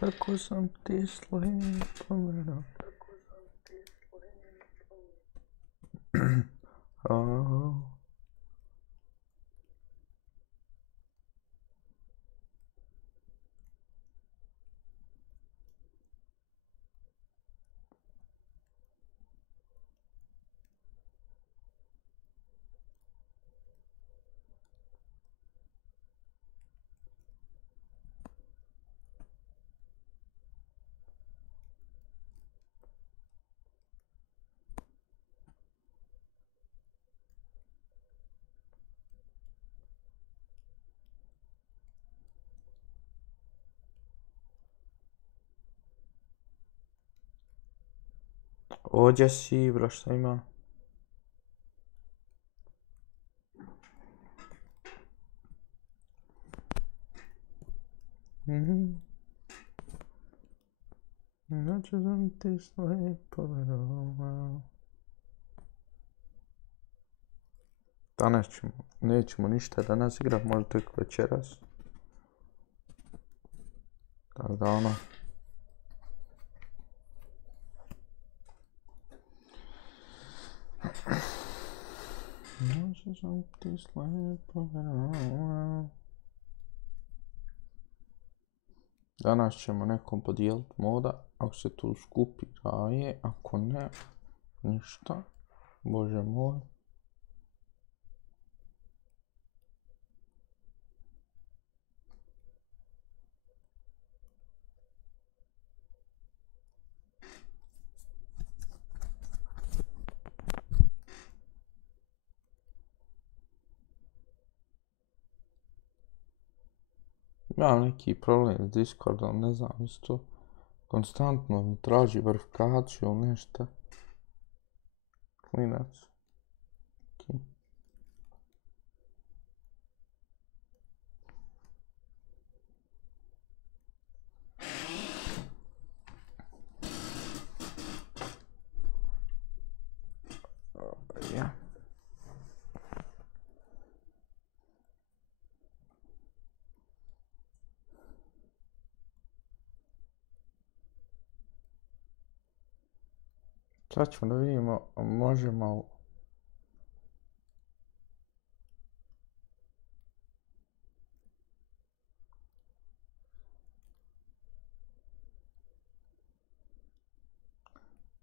Tako sam ti slijepo gledao. Ovdje si, bro, šta ima? Znači sam ti slijepo gledao. Danas nećemo ništa danas igrat, možda tek večeras. Tako da ono. Znači sam ti slijepo gledao. Danas ćemo nekom podijeliti moda, ako se tu skupi raje, ako ne, ništa. Bože moj. Imam neki problem s Discordom, ne znam, isto konstantno traži verifikaciju ili nešto. Klinac. Okay. Ja. Sad ćemo da vidimo, možemo...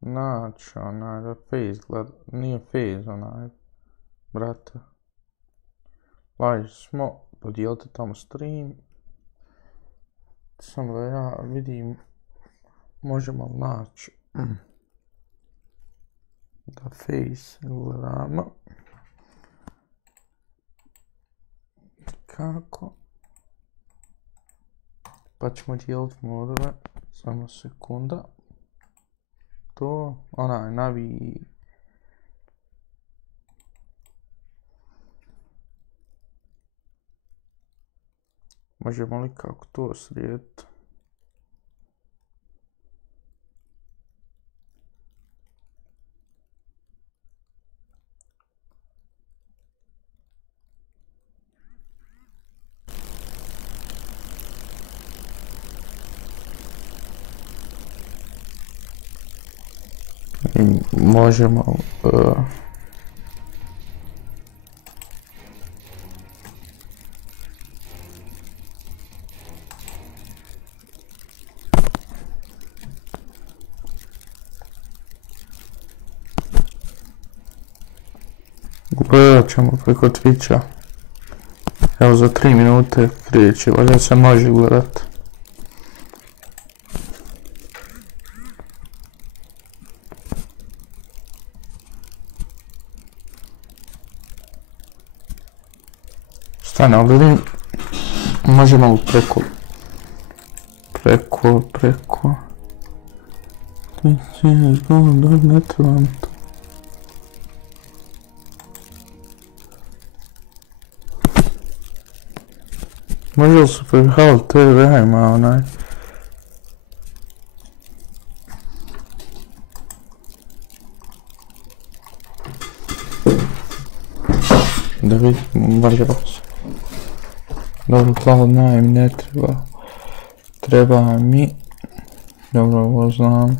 Znači, onaj da face gleda, nije face onaj, brate. Live smo, podijelite tamo stream. Samo da ja vidim, možemo naći. Da face gledamo. Kako? Pa ćemo dijeliti modove. Samo sekunda. To, onaj navi. Možemo li kako to srediti? Možemo gledat ćemo preko Twitcha. Evo za 3 minute kreće, valjda se može gledat. Stane, ali vidim, možemo preko. Ne trebam to. Može li se prihvaliti TV-ima onaj? Da vidimo, valjalo se. Dobro, cloud najem ne treba. Treba mi. Dobro, ovo znam.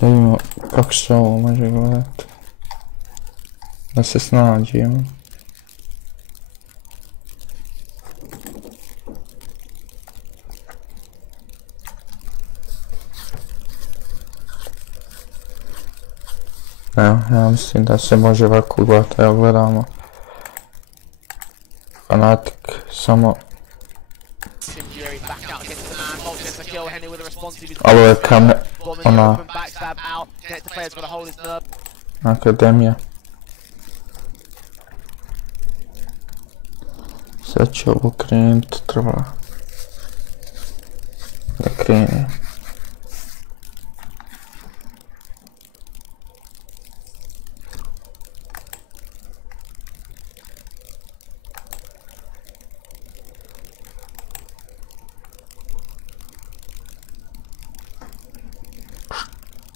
Da vidimo kako se ovo može gledati. Da se snađemo. Evo, ja mislim da se može ovako gledati, evo gledamo. Fanatik, samo... Ali ovo je ona... Akademija. Sad će ovo krenut, treba... Da krene.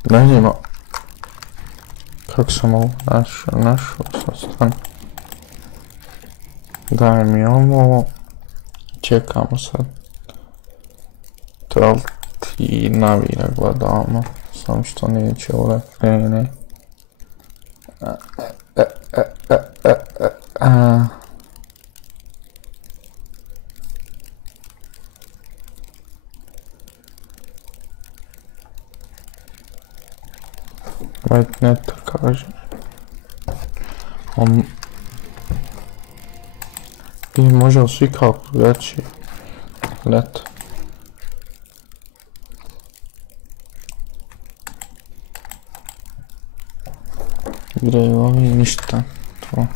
Da vidimo kako sam ovo našao sa strane. Daj mi ovo. Čekamo sad. To ti navira gledamo. Samo što neće ovo krene. Right net kaže. I možemo svi kao veći net. Igraju ovi ništa. To.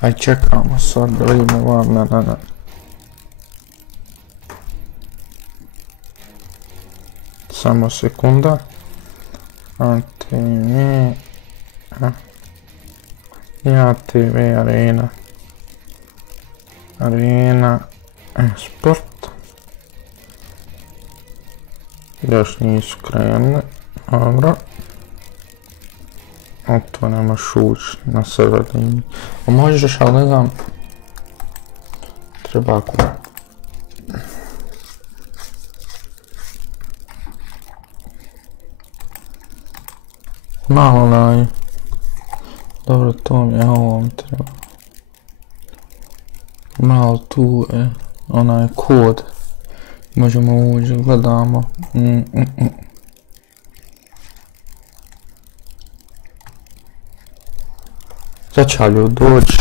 Aj čekamo sad da vidimo vam na. Samo sekunda. ATV arena. Arena sport. Još nisu krenuli. Dobro. To nemaš ući na server liniji. Možeš, ali ne znam. Treba ako. Malo onaj. Dobro, to mi je, ovo mi treba. Malo tu je onaj kod. Možemo ući, gledamo. Sad će ljudi doći.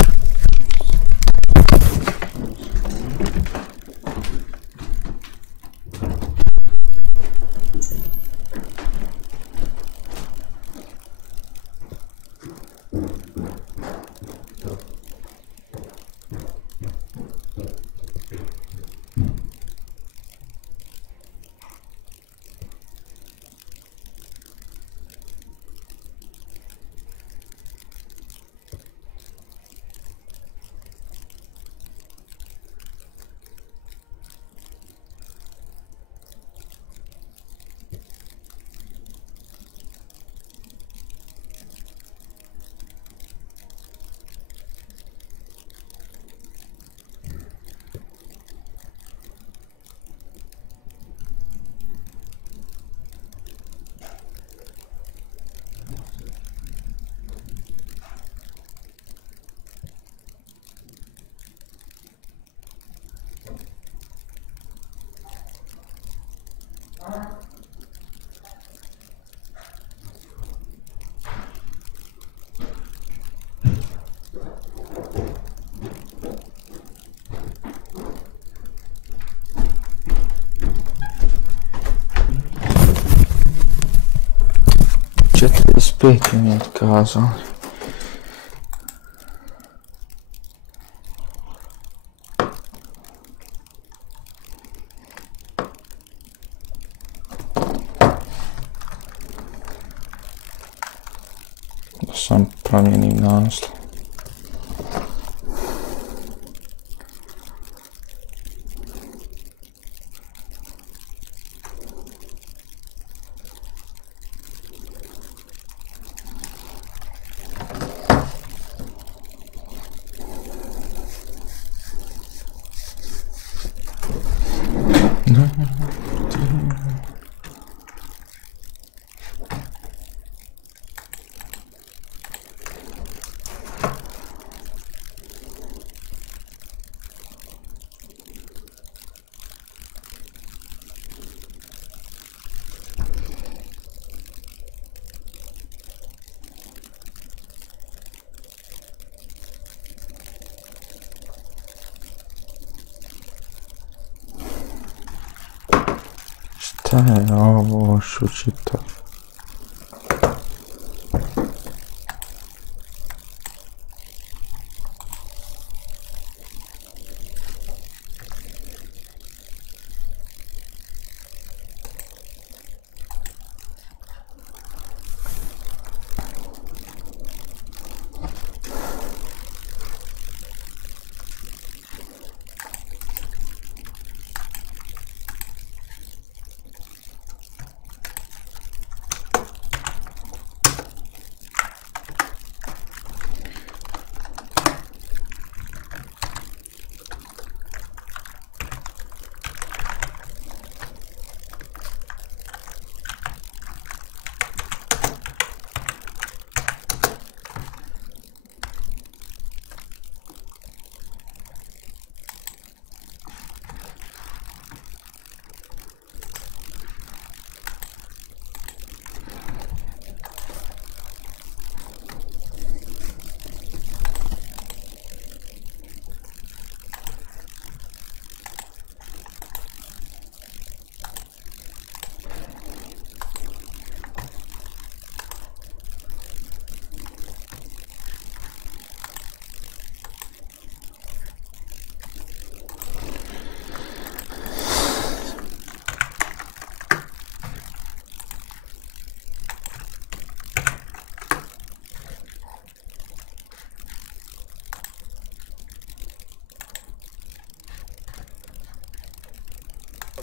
Spet mi je otkazao. Da sam promijenim naslov. Ne, ovo ću čitati.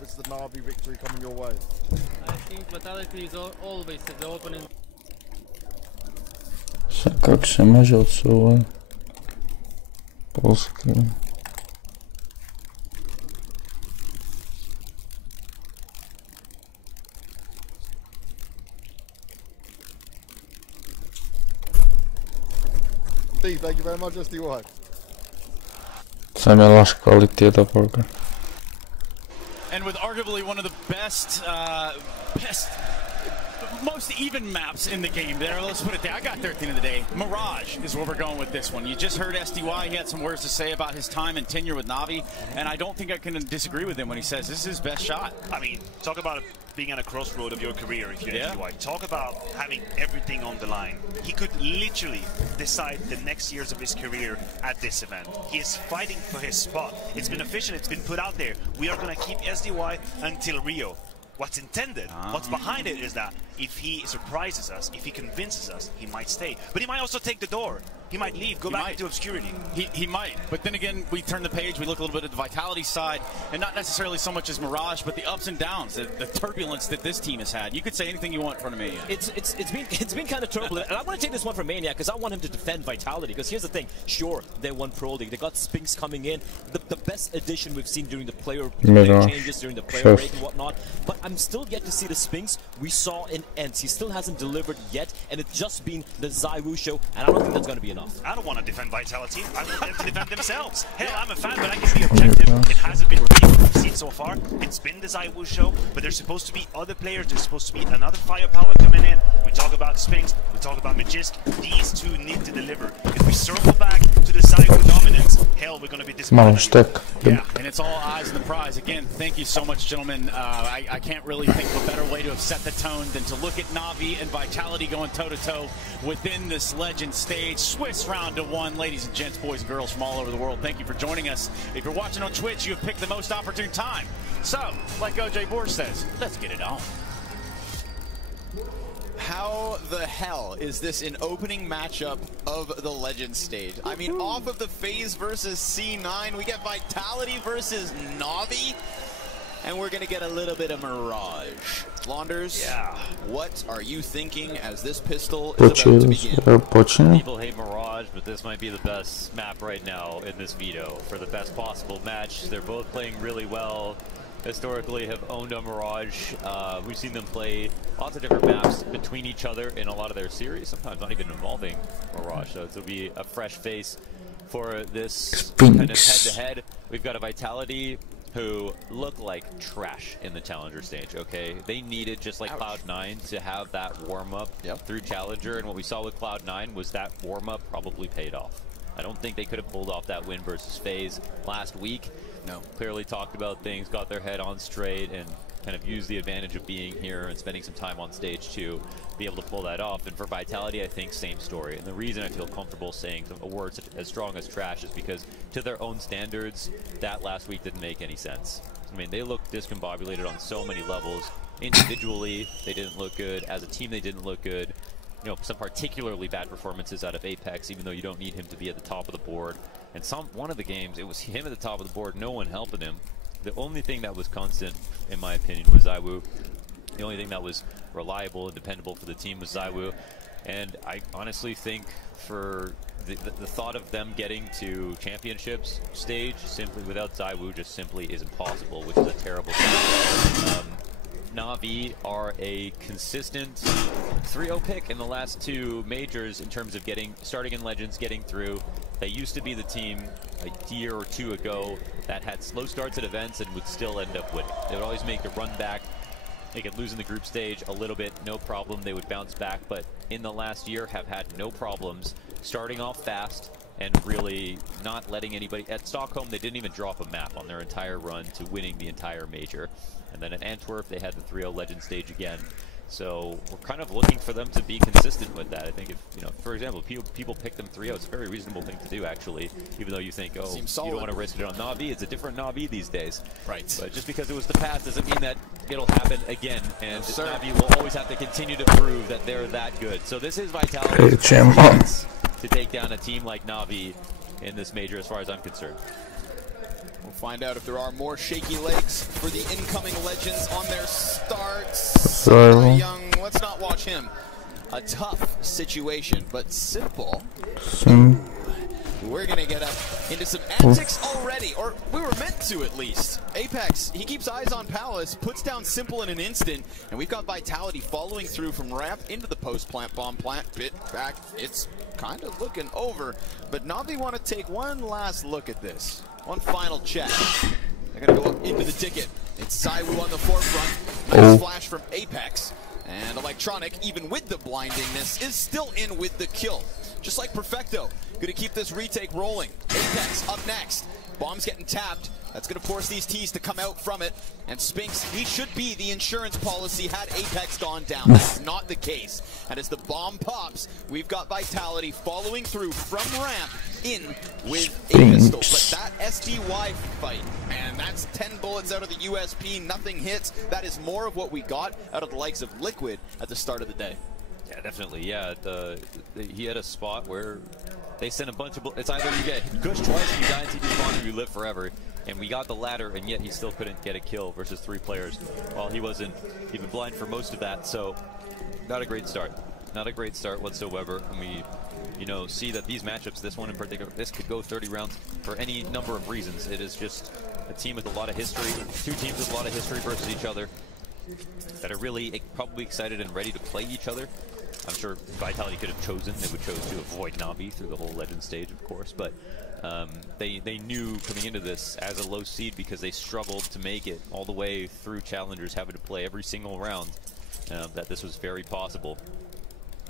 Is the Navi victory coming your way? I think vitality is always at the opponent. Kako se može odsuvati? Polski. Steve, thank you very much, SDY. Sam je loš kvaliteta burger. And with arguably one of the best, most even maps in the game there. Let's put it there. I got 13 of the day. Mirage is where we're going with this one. You just heard SDY. He had some words to say about his time and tenure with Navi, and I don't think I can disagree with him when he says this is his best shot. I mean, talk about being at a crossroad of your career if you're SDY. Talk about having everything on the line. He could literally decide the next years of his career at this event. He is fighting for his spot. It's been official. It's been put out there. We are going to keep SDY until Rio. What's intended, what's behind it is that if he surprises us, if he convinces us, he might stay. But he might also take the door. He might leave, go back into obscurity. He might. But then again, we turn the page, we look a little bit at the Vitality side, and not necessarily so much as Mirage, but the ups and downs, the turbulence that this team has had. You could say anything you want in front of Mania. It's been kind of turbulent, and I want to take this one from Mania because I want him to defend Vitality. Because here's the thing: sure, they won Pro League, they got Spinks coming in, the best addition we've seen during the player changes, during the player break and whatnot. But I'm still yet to see the Spinks we saw in Ents. He still hasn't delivered yet, and it's just been the Zaiwu show, and I don't think that's going to be enough. I don't want to defend Vitality. I want them to defend themselves. Hell, I'm a fan, but I can be objective. It hasn't been what we've seen so far. It's been the Zaiwu show, but there's supposed to be other players. There's supposed to be another firepower coming in. We talk about Spinks, we talk about Magisk. These two need to deliver. If we circle back to the Zaiwu dominance, hell, we're going to be disappointed. Yeah, and it's all eyes on the prize. Again, thank you so much, gentlemen. I can't really think of a better way to have set the tone than to look at Navi and Vitality going toe-to-toe within this legend stage. Swiss round to one. Ladies and gents, boys and girls from all over the world, thank you for joining us. If you're watching on Twitch, you have picked the most opportune time. So, like OJ Borsch says, let's get it on. How the hell is this an opening matchup of the Legend stage? I mean, off of the FaZe versus C9, we get Vitality versus Navi, and we're going to get a little bit of Mirage. Launders, what are you thinking as this pistol is about to begin? People hate Mirage, but this might be the best map right now in this veto for the best possible match. They're both playing really well. Historically have owned a Mirage. We've seen them play lots of different maps between each other in a lot of their series, sometimes not even involving Mirage, so it'll be a fresh face for this kind of head-to-head. We've got a Vitality who look like trash in the Challenger stage, okay? They needed, just like Cloud9, to have that warm-up through Challenger, and what we saw with Cloud9 was that warm-up probably paid off. I don't think they could have pulled off that win versus FaZe last week. No, clearly talked about things, got their head on straight, and kind of use the advantage of being here and spending some time on stage to be able to pull that off. And for Vitality, I think same story. And the reason I feel comfortable saying a word as strong as trash is because to their own standards, that last week didn't make any sense. I mean, they looked discombobulated on so many levels. Individually, they didn't look good. As a team, they didn't look good. You know, some particularly bad performances out of Apex, even though you don't need him to be at the top of the board. And one of the games, it was him at the top of the board, no one helping him. The only thing that was constant, in my opinion, was ZywOo. The only thing that was reliable and dependable for the team was ZywOo. And I honestly think for the thought of them getting to championships stage simply without ZywOo just simply is impossible, which is a terrible thing. Na'Vi are a consistent 3-0 pick in the last 2 majors in terms of starting in Legends, getting through. They used to be the team a year or 2 ago that had slow starts at events and would still end up winning. They would always make the run back. They could lose in the group stage a little bit, no problem. They would bounce back, but in the last year have had no problems starting off fast and really not letting anybody. At Stockholm, they didn't even drop a map on their entire run to winning the entire major. And then at Antwerp, they had the 3-0 Legend stage again. So we're kind of looking for them to be consistent with that. I think if, you know, for example, people pick them 3-0, it's a very reasonable thing to do, actually, even though you think, oh, you don't want to risk it on Na'Vi. It's a different Na'Vi these days. Right. But just because it was the past doesn't mean that it'll happen again. And Na'Vi will always have to continue to prove that they're that good. So this is Vitality's chance to take down a team like Na'Vi in this major, as far as I'm concerned. We'll find out if there are more shaky legs for the incoming Legends on their starts. So Young, let's not watch him. A tough situation, but simple. We're going to get up into some antics already, or we were meant to at least. Apex, he keeps eyes on Palace, puts down Simple in an instant, and we've got Vitality following through from ramp into the post-plant bomb plant. Bit back, it's kind of looking over, but Na'Vi want to take one last look at this. One final check. They're going to go up into the ticket. It's ZywOo on the forefront. Nice flash from Apex. And Electronic, even with the blindingness, is still in with the kill. Just like Perfecto. Going to keep this retake rolling. Apex up next. Bomb's getting tapped. That's going to force these T's to come out from it. And Spinks, he should be the insurance policy had Apex gone down. That's not the case. And as the bomb pops, we've got Vitality following through from ramp in with a pistol. But that SDY fight, man, that's 10 bullets out of the USP, nothing hits. That is more of what we got out of the likes of Liquid at the start of the day. Yeah, definitely. Yeah, he had a spot where they sent a bunch of bullets. It's either you get Gush twice and you die in TP spawn or you live forever. And we got the latter, and yet he still couldn't get a kill versus 3 players. While he wasn't even blind for most of that. So, not a great start. Not a great start whatsoever. And we, you know, see that these matchups, this one in particular, this could go 30 rounds for any number of reasons. It is just a team with a lot of history, 2 teams with a lot of history versus each other that are really probably excited and ready to play each other. I'm sure Vitality could have chosen, they would chose to avoid Na'Vi through the whole Legend stage, of course, but they knew coming into this as a low seed because they struggled to make it all the way through Challengers, having to play every single round, that this was very possible.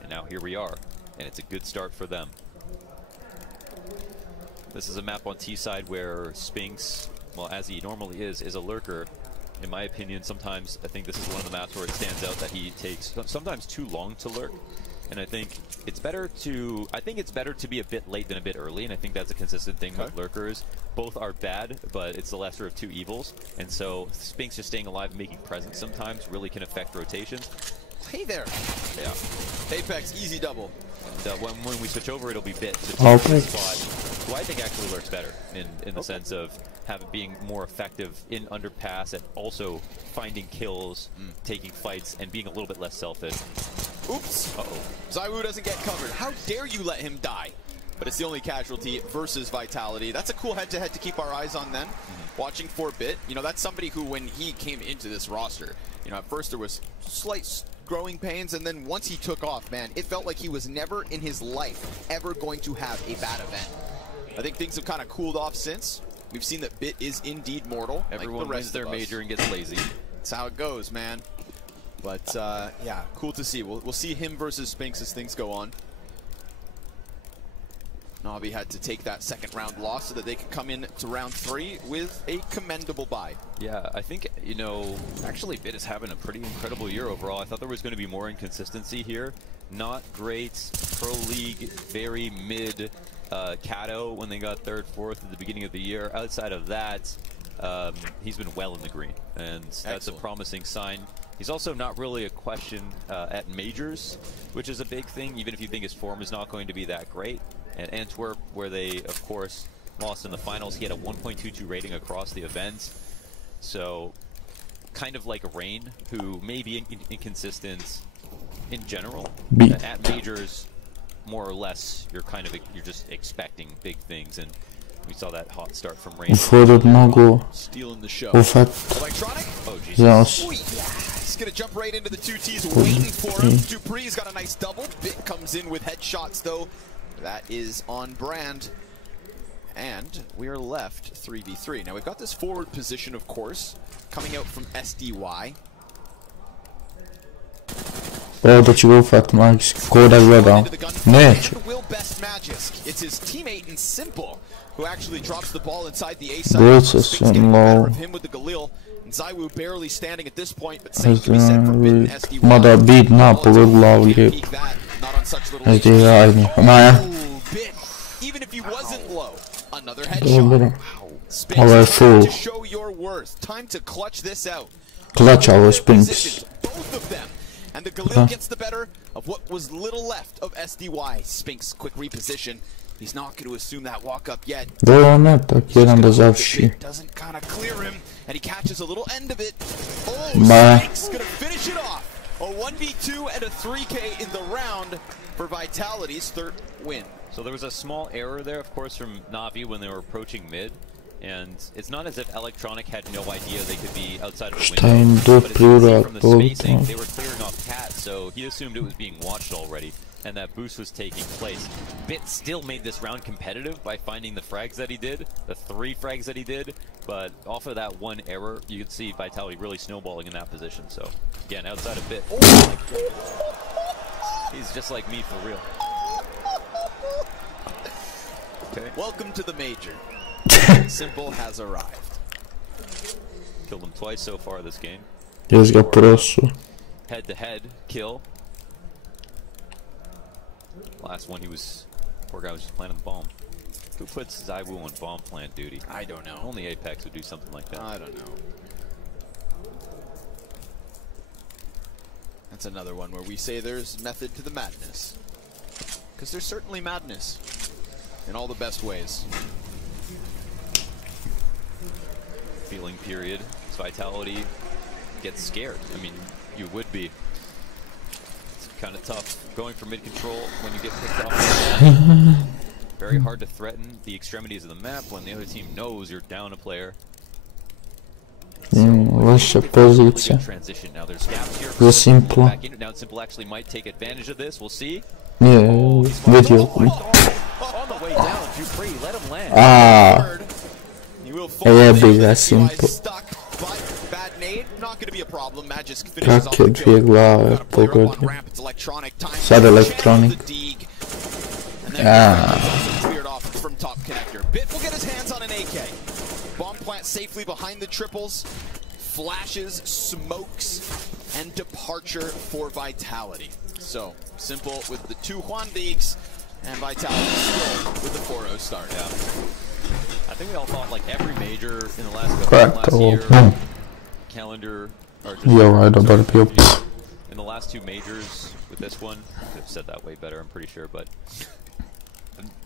And now here we are, and it's a good start for them. This is a map on T side where Spinks, well, as he normally is a lurker. In my opinion, sometimes I think this is one of the maps where it stands out that he takes sometimes too long to lurk. And I think it's better to be a bit late than a bit early, and I think that's a consistent thing with lurkers. Both are bad, but it's the lesser of 2 evils. And so Spinks just staying alive and making presence sometimes really can affect rotations. Hey there. Yeah. Apex, easy double. And when we switch over, it'll be Bit to take the spot, who I think actually lurks better in the sense of being more effective in underpass and also finding kills, taking fights, and being a little bit less selfish. Oops. Uh-oh. ZywOo doesn't get covered. How dare you let him die? But it's the only casualty versus Vitality. That's a cool head-to-head to keep our eyes on then. Watching for Bit. You know, that's somebody who, when he came into this roster, you know, at first there was slight growing pains, and then once he took off, man, it felt like he was never in his life ever going to have a bad event. I think things have kind of cooled off since. We've seen that Bit is indeed mortal. Everyone like the rest wins their of us. major and gets lazy. That's how it goes, man. But yeah, cool to see. We'll see him versus Spinks as things go on. Navi had to take that second round loss so that they could come in to round 3 with a commendable bye. Yeah, I think, you know, actually Bit is having a pretty incredible year overall. I thought there was going to be more inconsistency here. Not great Pro League, very mid Kato when they got 3rd, 4th at the beginning of the year. Outside of that, he's been well in the green, and that's a promising sign. He's also not really a question at majors, which is a big thing, even if you think his form is not going to be that great. And Antwerp, where they, of course, lost in the finals, he had a 1.22 rating across the event. So, kind of like Rain, who may be inconsistent in general. At majors, more or less, you're just expecting big things, and we saw that hot start from Rain. Stealing the show. Electronic? Oh, Jesus. He's gonna jump right into the 2Ts, waiting for him. Dupree's got a nice double. Bit comes in with headshots, though. That is on brand. And we are left 3v3. Now we've got this forward position, of course, coming out from SDY. Da ću ga ufat magijski, ko da gledam. Neće. It's his teammate in Simple who actually drops the ball inside the A side. Him with the Galil. Zaiwu barely standing at this point, but same can be said for Bit and SDY. Mada Bit napolje glavu lijepo. SDY, Maja. Even if he wasn't low, another headshot. Ovo je full. Time to clutch this out. Clutch ovo Spinks. Both of them. And the Galil gets the better of what was little left of SDY. Spinks quick reposition. He's not going to assume that walk up yet. Doesn't kind of clear him, and he catches a little end of it. Oh, Spinks going to finish it off. A 1v2 and a 3K in the round for Vitality's 3rd win. So there was a small error there, of course, from Navi when they were approaching mid. And it's not as if Electronic had no idea they could be outside of the window, but from the spacing, they were clearing off Cat, so he assumed it was being watched already, and that boost was taking place. Bit still made this round competitive by finding the frags that he did, the 3 frags that he did, but off of that one error, you could see Vitality really snowballing in that position. So, again, outside of Bit, he's just like me for real. Okay. Welcome to the major. Simple has arrived. Killed him twice so far this game. Head-to-head kill. Last one, poor guy was just planting the bomb. Who puts Zaiwu on bomb plant duty? I don't know. Only Apex would do something like that. I don't know. That's another one where we say there's method to the madness. Because there's certainly madness in all the best ways. Feeling period. Vitality gets scared. I mean, you would be. It's kind of tough going for mid control when you get picked off. Very hard to threaten the extremities of the map when the other team knows you're down a player. Loša pozicija. Za Simple. Now Simple actually might take advantage of this. We'll see. Nije, vidio. Jebi ga Simple. Kak je 2 glave pogodio. Sad Electronic. Bit will get his hands on an AK. Bomb plant safely behind the triples. Flashes, smokes, and departure for Vitality. So, Simple with the 2 Huandigs, and Vitality still with the 4-0 start. Yeah. I think we all thought like every major in the last year, calendar, or just in the last 2 majors with this one, they've said that way better, I'm pretty sure, but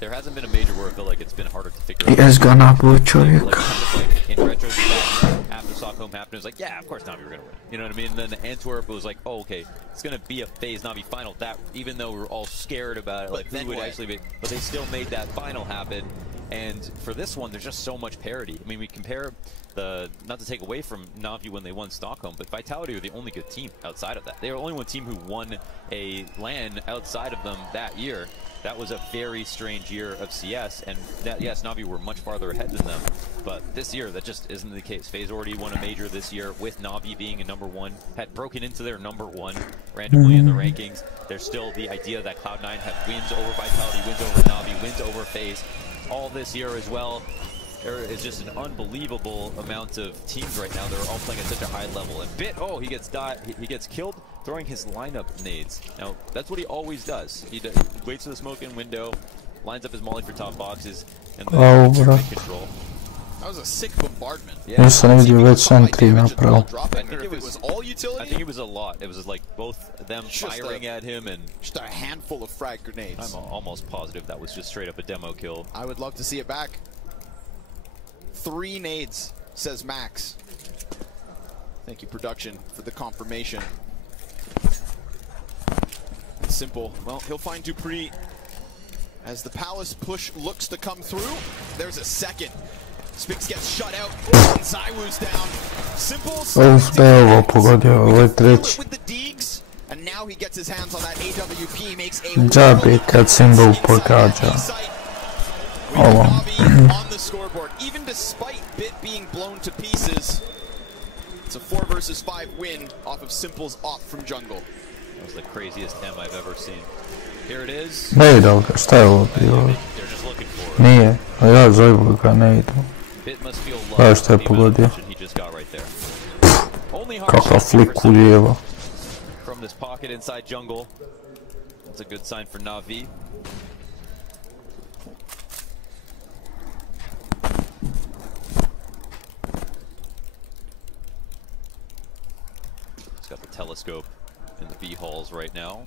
there hasn't been a major where I feel like it's been harder to figure out. Jest go nabył człowiek. In retrospect, after Stockholm happened, it was like, yeah, of course Navi were gonna win. You know what I mean? And then Antwerp was like, oh, okay, it's gonna be a phase Navi final. That even though we were all scared about it, like who would actually be, but they still made that final happen. And for this one, there's just so much parity. I mean, we compare the, not to take away from Navi when they won Stockholm, but Vitality were the only good team outside of that. They were the only one team who won a LAN outside of them that year. That was a very strange year of CS, and that, yes, Navi were much farther ahead than them, but this year that just isn't the case. FaZe already won a major this year with Navi being a #1, had broken into their #1 randomly in the rankings. There's still the idea that Cloud9 had wins over Vitality, wins over Navi, wins over FaZe, all this year as well. There is just an unbelievable amount of teams right now that are all playing at such a high level. And Bit, oh, he gets killed throwing his lineup nades. Now, that's what he always does. He waits for the smoke in window, lines up his molly for top boxes, and then control. That was a sick bombardment. Yeah. Nisam vidio već entry napravo. I think it was all utility. I think it was a lot. It was like both them firing at him and just a handful of frag grenades. I'm almost positive that was just straight up a demo kill. I would love to see it back. 3 nades, says Max. Thank you, production, for the confirmation. Simple. Well, he'll find Dupree as the Palace push looks to come through. There's a second. Spix gets shut out. And Zywoo's down. Simple. With the Deegs. And now he gets his hands on that AWP. Makes a on the scoreboard. Even despite Bit being blown to pieces, it's a 4 versus 5 win off of Simple's op from jungle. That was the craziest M I've ever seen. Here it is. Ne ide ga, šta je ovo bilo? Nije, a ja zovem ga, ne ide. Gledaj što je pogodio. Kakav flik u lijevo. From this pocket inside jungle. That's a good sign for Navi. He's got the telescope in the B halls right now.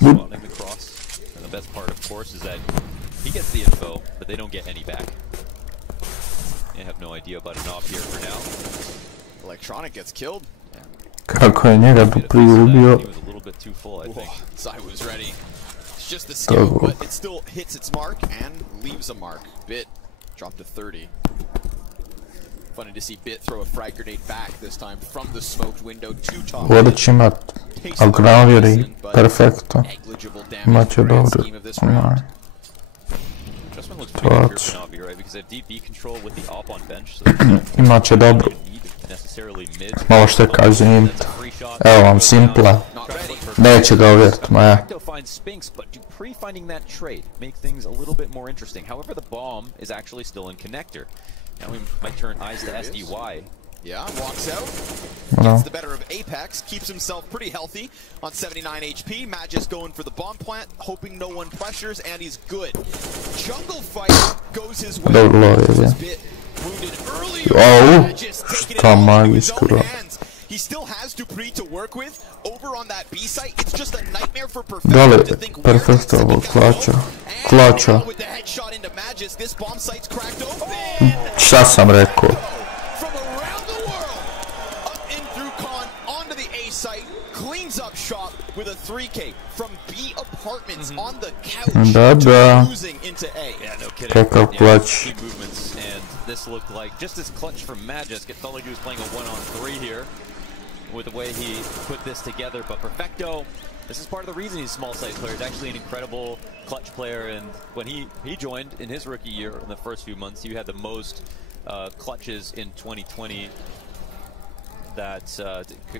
Spawning the cross. And the best part, of course, is that he gets the info, but they don't get any back. They have no idea about an off here for now. Electronic gets killed. Kako je njega Dupree ubio. He was a little bit too full, I think. Zywoo's ready. It's just the skill, but it still hits its mark and leaves a mark. Bit dropped to 30. Funny to see Bit throw a frag grenade back this time from the smoked window to top. Voda će imat Algravir i perfekto. Imat će dobro. Imat će dobro. Malo što je kažem, evo vam Simple. Neće ga uvjeriti, ma ja. Dupree finding that trade makes things a little bit more interesting. However, the bomb is actually still in connector. Now we might turn eyes to SDY. Yeah, walks out. Gets the better of Apex, keeps himself pretty healthy on 79 HP. Magis going for the bomb plant, hoping no one pressures, and he's good. Jungle fight goes his way. Bit wounded earlier. Magis taking it all into his own hands. He still has Dupree to work with over on that B site. It's just a nightmare for Perfecto to think where to stick it. And with the headshot into Magis, this bomb site's cracked open. Šta sam rekao? From around the world, up in through Con onto the A site, cleans up shop with a 3K from B apartments on the couch, losing into A. Yeah, no kidding. Kakav clutch. Key movements, and this looked like just as clutch from Magis. It felt like he was playing a 1-on-3 here with the way he put this together. But Perfecto, this is part of the reason he's a small site player. He's actually an incredible clutch player, and when he joined in his rookie year in the first few months, he had the most clutches in 2020 that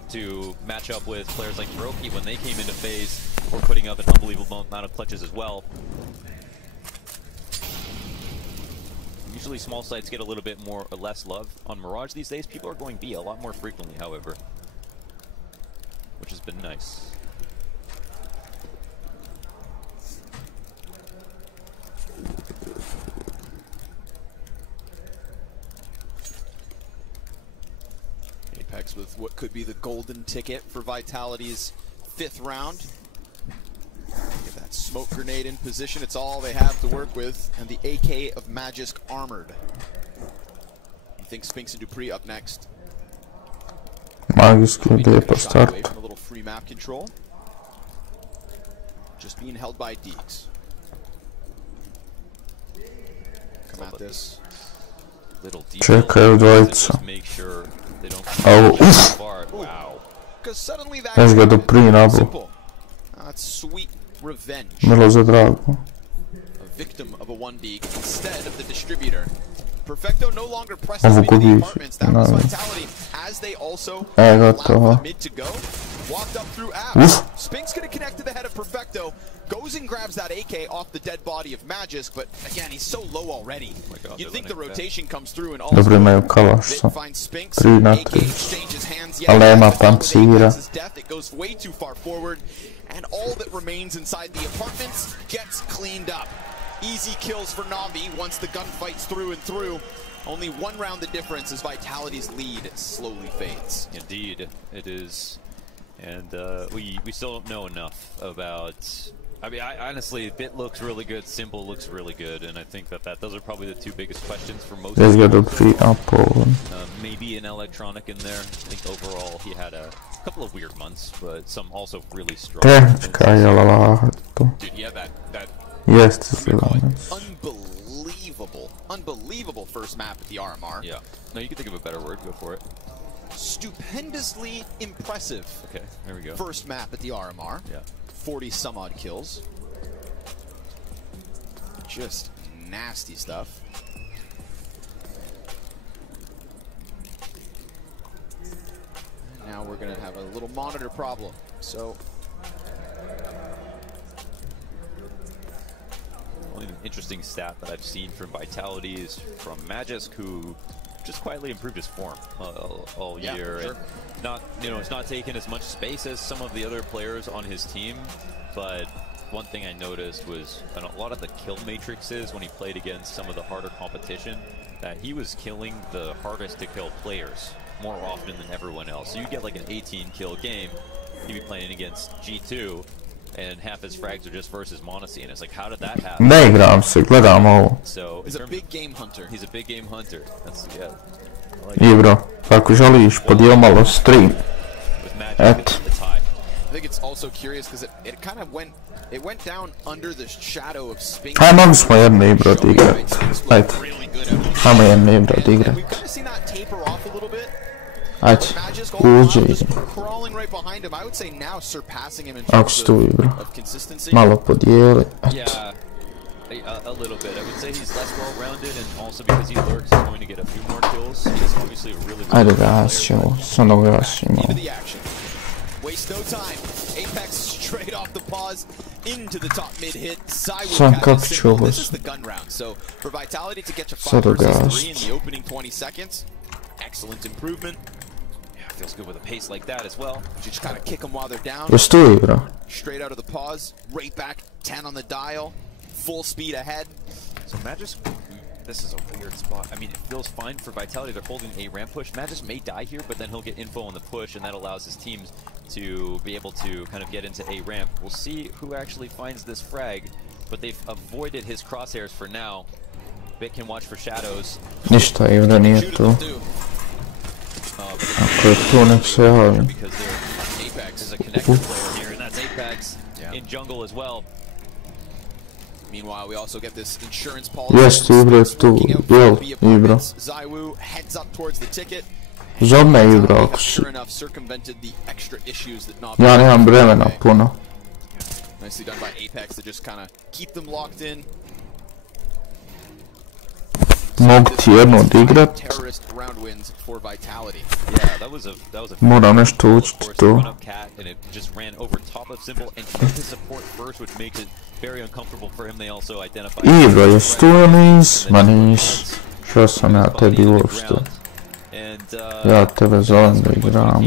to match up with players like Brokey when they came into FaZe were putting up an unbelievable amount of clutches as well. Usually small sites get a little bit more or less love. On Mirage these days, people are going B a lot more frequently, however, which has been nice. Apex with what could be the golden ticket for Vitality's 5th round. Get that smoke grenade in position. It's all they have to work with. And the AK of Magisk armored. You think Spinks and Dupree up next? Magisk ide po start. A little free map control. Just being held by Deeks. Čekaju dvojica. Ovo, uf! Neš ga do prije nabu. Milo za drago. Perfecto no longer presses me to the apartments. That was Vitality as they also allowed mid to go. Walked up through apps. Spink's going to connect to the head of Perfecto. Goes and grabs that AK off the dead body of Magis, but again, he's so low already. You'd think the rotation comes through and also finds Spink's. AK exchanges hands. His death, it goes way too far forward. And all that remains inside the apartments gets cleaned up. Easy kills for Navi once the gunfight's through and through. Only one round the difference as Vitality's lead slowly fades. Indeed, it is. And we still don't know enough about... I mean, honestly, Bit looks really good, Simple looks really good, and I think that those are probably the two biggest questions for most people. Maybe an Electronic in there. I think overall he had a couple of weird months, but some also really strong. Dude, yeah, that Yes, unbelievable first map at the RMR. Yeah. No, you can think of a better word. Go for it. Stupendously impressive. Okay, there we go. First map at the RMR. Yeah. 40 some odd kills. Just nasty stuff. And now we're gonna have a little monitor problem. So. Only an interesting stat that I've seen from Vitality is from Magisk, who just quietly improved his form all year. Sure. And not, it's not taking as much space as some of the other players on his team, but one thing I noticed was a lot of the kill matrices when he played against some of the harder competition, that he was killing the hardest to kill players more often than everyone else. So you get like an 18 kill game, you'd be playing against G2, and half his frags are just versus Monacy, and it's like, how did that happen? Ne igram se, gledamo. So he's a big game hunter. He's a big game hunter. That's, yeah. I bro, ako želiš, podijel malo stream. Et. I think it's also curious because it kind of went down under the shadow of Spink. Aj, mogli smo jedno bro igrat. Ajde. Samo jedno bro igrat. We've kind of seen that taper off a little bit. Ajde, uđe idem. Ako si tu bro. Malo podijeli. Yeah, a little bit. I would say he's less well-rounded, and also because he lurks, he's going to get a few more kills. He's obviously a really good Ajde gasimo, samo gasimo. Waste no time. Apex straight off the pause into the top mid hit. Sam kako ću ovo. This is the gun round. So for Vitality to get to 5 versus 3 in the opening 20 seconds, excellent improvement. Yeah, feels good with a pace like that as well. You just kind of kick them while they're down. Jesi tu bro? Straight out of the pause, right back, 10 on the dial, full speed ahead. So Magisk, this is a weird spot. I mean, it feels fine for Vitality. They're holding a ramp push. Magisk may die here, but then he'll get info on the push, and that allows his teams to be able to kind of get into a ramp. We'll see who actually finds this frag, but they've avoided his crosshairs for now. Bit can watch for shadows. Ništa, Ivra nije tu. Ako je tu, nek se javim. Apex is a connector player here, and that's Apex in jungle as well. Meanwhile, we also get this insurance policy. Jest, Ibra je tu. Jel, Ibra. Zywoo heads up towards the ticket. Zov me Ibra ako si. Ja nemam vremena puno. Nicely done by Apex to just kind of keep them locked in. Mogu ti jedno odigrat. Moram nešto učiti tu. Ibro, jes tu ili nis? Ma nis. Što sam ja tebi uopšte? Ja tebe zovem da igramo.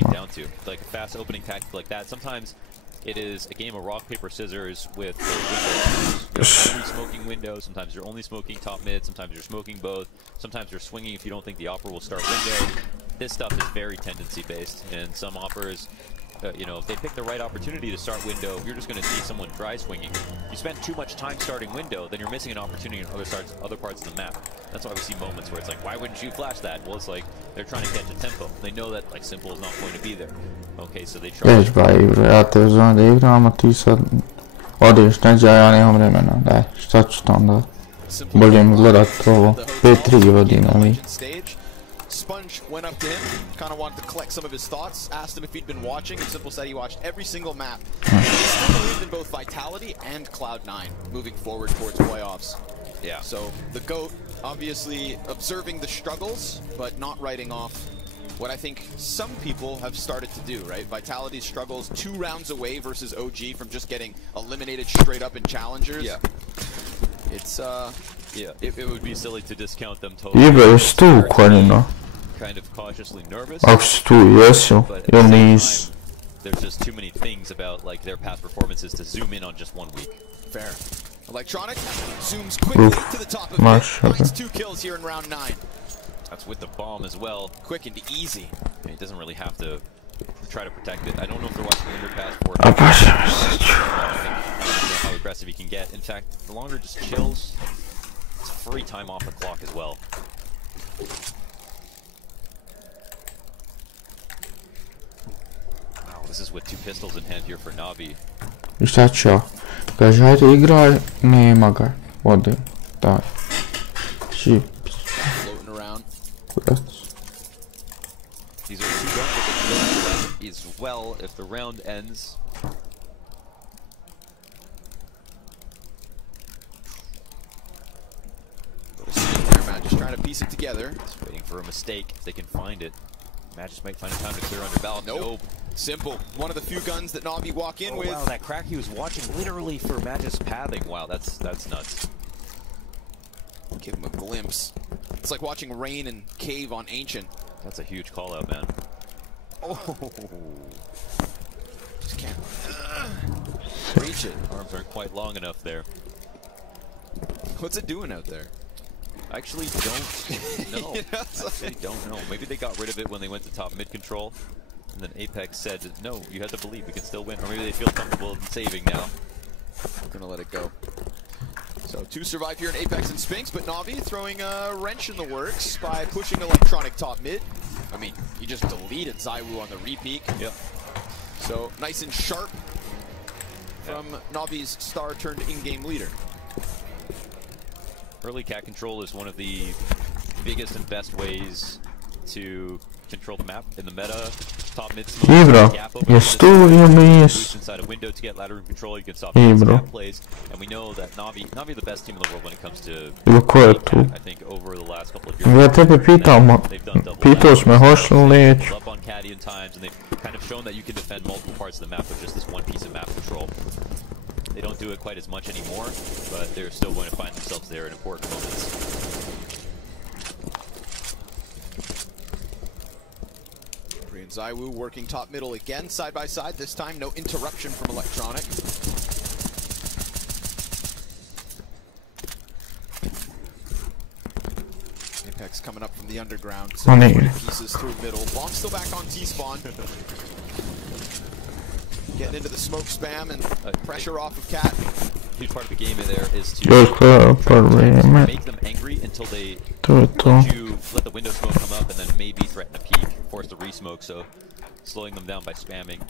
It is a game of rock, paper, scissors with windows. You're only smoking window, sometimes you're only smoking top mid, sometimes you're smoking both, sometimes you're swinging if you don't think the opera will start window. This stuff is very tendency based, and some operas, if they pick the right opportunity to start window, you're just going to see someone dry swinging. You spend too much time starting window, then you're missing an opportunity in other parts of the map. That's why we see moments where it's like, why wouldn't you flash that? Well, it's like, they're trying to catch a tempo. They know that like Simple is not going to be there. Okay, so they try. Već ba Ibro, ja te zovem da igramo, ti sad odeš neđa, ja nemam vremena, daj, šta ću to onda? Volim gledat ovo. 5-3 vodi na mi. Sponge went up to him, kind of wanted to collect some of his thoughts, asked him if he'd been watching, and Simple said he watched every single map. He still believed in both Vitality and Cloud9 moving forward towards playoffs. Yeah. So the GOAT obviously observing the struggles, but not writing off what I think some people have started to do, right? Vitality struggles 2 rounds away versus OG from just getting eliminated straight up in challengers. Yeah. It's yeah, it would be silly to discount them totally. Ibe, jesi tu ukoljeno? Kind of cautiously nervous. Ako si tu, jesu. Ili nisi? There's just too many things about like their past performances to zoom in on just 1 week. Fair. Electronic zooms quickly to the top of it. Finds 2 kills here in round 9. That's with the bomb as well. Quick and easy. He doesn't really have to try to protect it. I don't know if they're watching the underpass for A baš je how aggressive he can get. In fact, the longer just chills, it's free time off the clock as well. Wow, this is with 2 pistols in hand here for Navi. I šta će ja? Kaže, hajde igraj, nema ga. Ode. Daj. Šip. Floating around. Kurac. These are 2 guns that they can do as well if the round ends. Just trying to piece it together. Just waiting for a mistake if they can find it. Magis might find a time to clear under balance. Nope. Simple. One of the few guns that Navi walk in with. Wow, that crack he was watching literally for Magis pathing. Wow, that's nuts. Give him a glimpse. It's like watching rain and cave on Ancient. That's a huge call out, man. Oh, just can't reach it. Arms aren't quite long enough there. What's it doing out there? I actually don't know. I actually don't know. Maybe they got rid of it when they went to top mid control, and then Apex said, no, you have to believe we can still win. Or maybe they feel comfortable in saving now. We're gonna let it go. So 2 survive here in Apex and Spinks, but Navi throwing a wrench in the works by pushing Electronic top mid. I mean, he just deleted Zaiwu on the re-peek. Yep. So nice and sharp from Navi's star turned in-game leader. Early cat control is one of the biggest and best ways to control the map in the meta. Top mid smoke. Ibro, jesi tu ili nisi? Inside a window to get ladder control, you can stop gap plays. And we know that Navi the best team in the world when it comes to ko je tu? I think over the last couple of years. Ja tebe pitam, pitao s me hoćeš li neću. Up on Caddy in times, and they've kind of shown that you can defend multiple parts of the map with just this one piece of map control. They don't do it quite as much anymore, but they're still going to find themselves there in important moments. Bree and Zaiwu working top middle again, side by side. This time, no interruption from Electronic. Apex coming up from the underground. So pieces through middle. Bomb still back on T-spawn. Getting into the smoke spam and pressure off of Cat. Huge part of the game in there is to make them angry until they let the window smoke come up and then maybe threaten a peek, force the re-smoke, so slowing them down by spamming.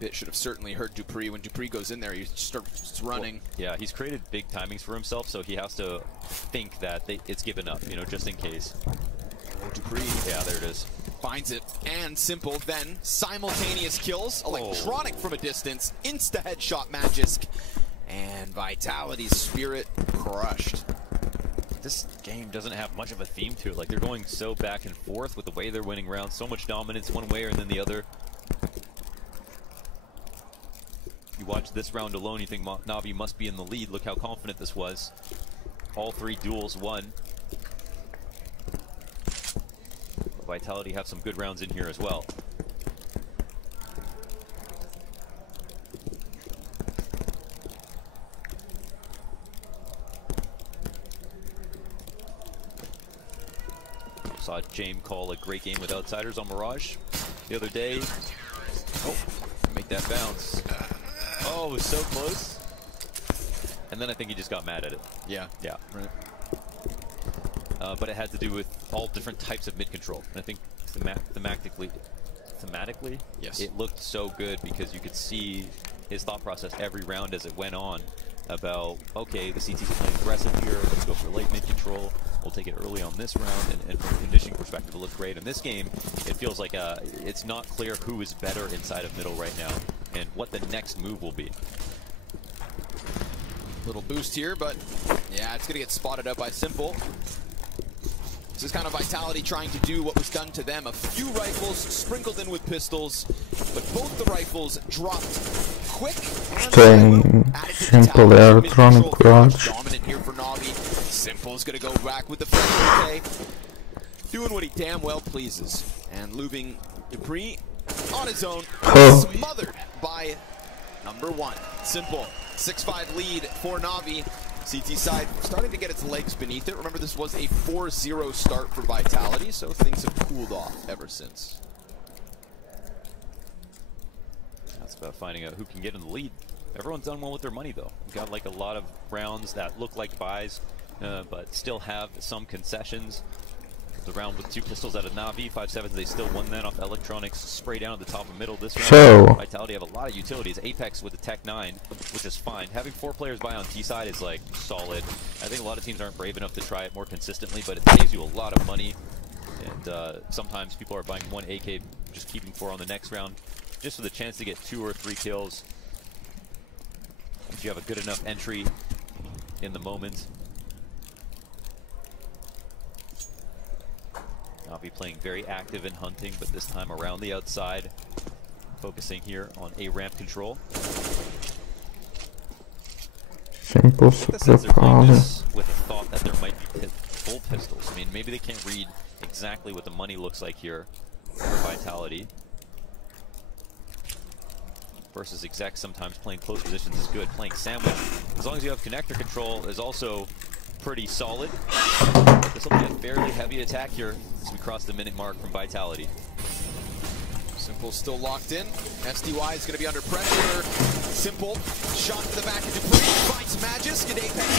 Bit should have certainly hurt Dupree. When Dupree goes in there, he starts running. Well, yeah, he's created big timings for himself, so he has to think that it's given up, you know, just in case. Oh, Dupree. Yeah, there it is. Finds it, and Simple, then simultaneous kills. Electronic from a distance, insta headshot Magisk, and Vitality's spirit crushed. This game doesn't have much of a theme to it. Like, they're going so back and forth with the way they're winning rounds. So much dominance one way or then the other. You watch this round alone, you think Navi must be in the lead. Look how confident this was. All 3 duels won. Vitality have some good rounds in here as well. Saw James call a great game with Outsiders on Mirage the other day. Oh, make that bounce. Oh, it was so close. And then I think he just got mad at it. Yeah. Yeah. Right. But it had to do with all different types of mid control. And I think thematically, yes, it looked so good because you could see his thought process every round as it went on. about, okay, the CT's playing aggressive here, let's go for late mid control, we'll take it early on this round, and from a conditioning perspective, it looked great. In this game, it feels like it's not clear who is better inside of middle right now, and what the next move will be. Little boost here, but yeah, it's going to get spotted out by Simple. This is kind of Vitality trying to do what was done to them. A few rifles sprinkled in with pistols, but both the rifles dropped quick. Staying Simple electronic garage. Dominant here for Navi. Simple's going to go back with the first okay. Doing what he damn well pleases. And looping Dupree on his own. Smothered by number 1. Simple. 6-5 lead for Navi. CT side starting to get its legs beneath it. Remember, this was a 4-0 start for Vitality, so things have cooled off ever since. That's about finding out who can get in the lead. Everyone's done well with their money, though. We've got like a lot of rounds that look like buys, but still have some concessions. The round with 2 pistols out of Navi, 5-7, they still won that off Electronics spray down at the top of middle. This round, So Vitality have a lot of utilities. Apex with the Tech 9, which is fine. Having 4 players buy on T side is like solid. I think a lot of teams aren't brave enough to try it more consistently, but it saves you a lot of money. And sometimes people are buying 1 AK, just keeping 4 on the next round, just for the chance to get 2 or 3 kills. If you have a good enough entry in the moment. Navi playing very active in hunting, but this time around the outside, focusing here on A ramp control. Simple super power. With a thought that there might be full pistols. I mean, maybe they can't read exactly what the money looks like here for Vitality. Versus execs, sometimes playing close positions is good. Playing sandwich, as long as you have connector control, is also pretty solid. This will be a fairly heavy attack here as we cross the minute mark from Vitality. Simple still locked in. SDY is going to be under pressure. Simple shot to the back of Dupree. Finds Magis. And Apex.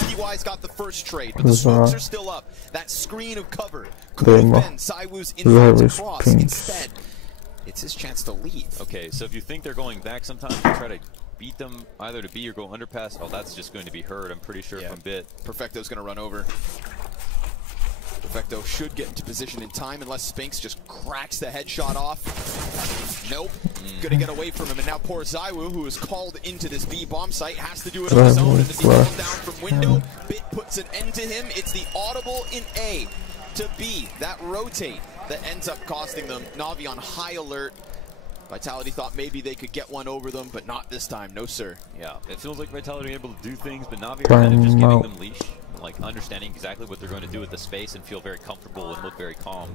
SDY's got the first trade, but the smokes are still up. That screen of cover could have been Saiwoo's influence across. Instead, it's his chance to leave. Okay, so if you think they're going back sometimes, you try to beat them either to B or go underpass. Oh, that's just going to be heard, I'm pretty sure, from Bit. Perfecto's going to run over. Perfecto should get into position in time unless Spinks just cracks the headshot off. Nope. Gonna get away from him, and now poor Zaiwu, who is called into this B bomb site, has to do it on his own. And as he falls down from window, Bit puts an end to him. It's the audible in A to B, that rotate that ends up costing them. Navi on high alert. Vitality thought maybe they could get one over them, but not this time. No, sir. Yeah, it feels like Vitality are able to do things, but Navi are kind of just giving them leash, like understanding exactly what they're going to do with the space and feel very comfortable and look very calm.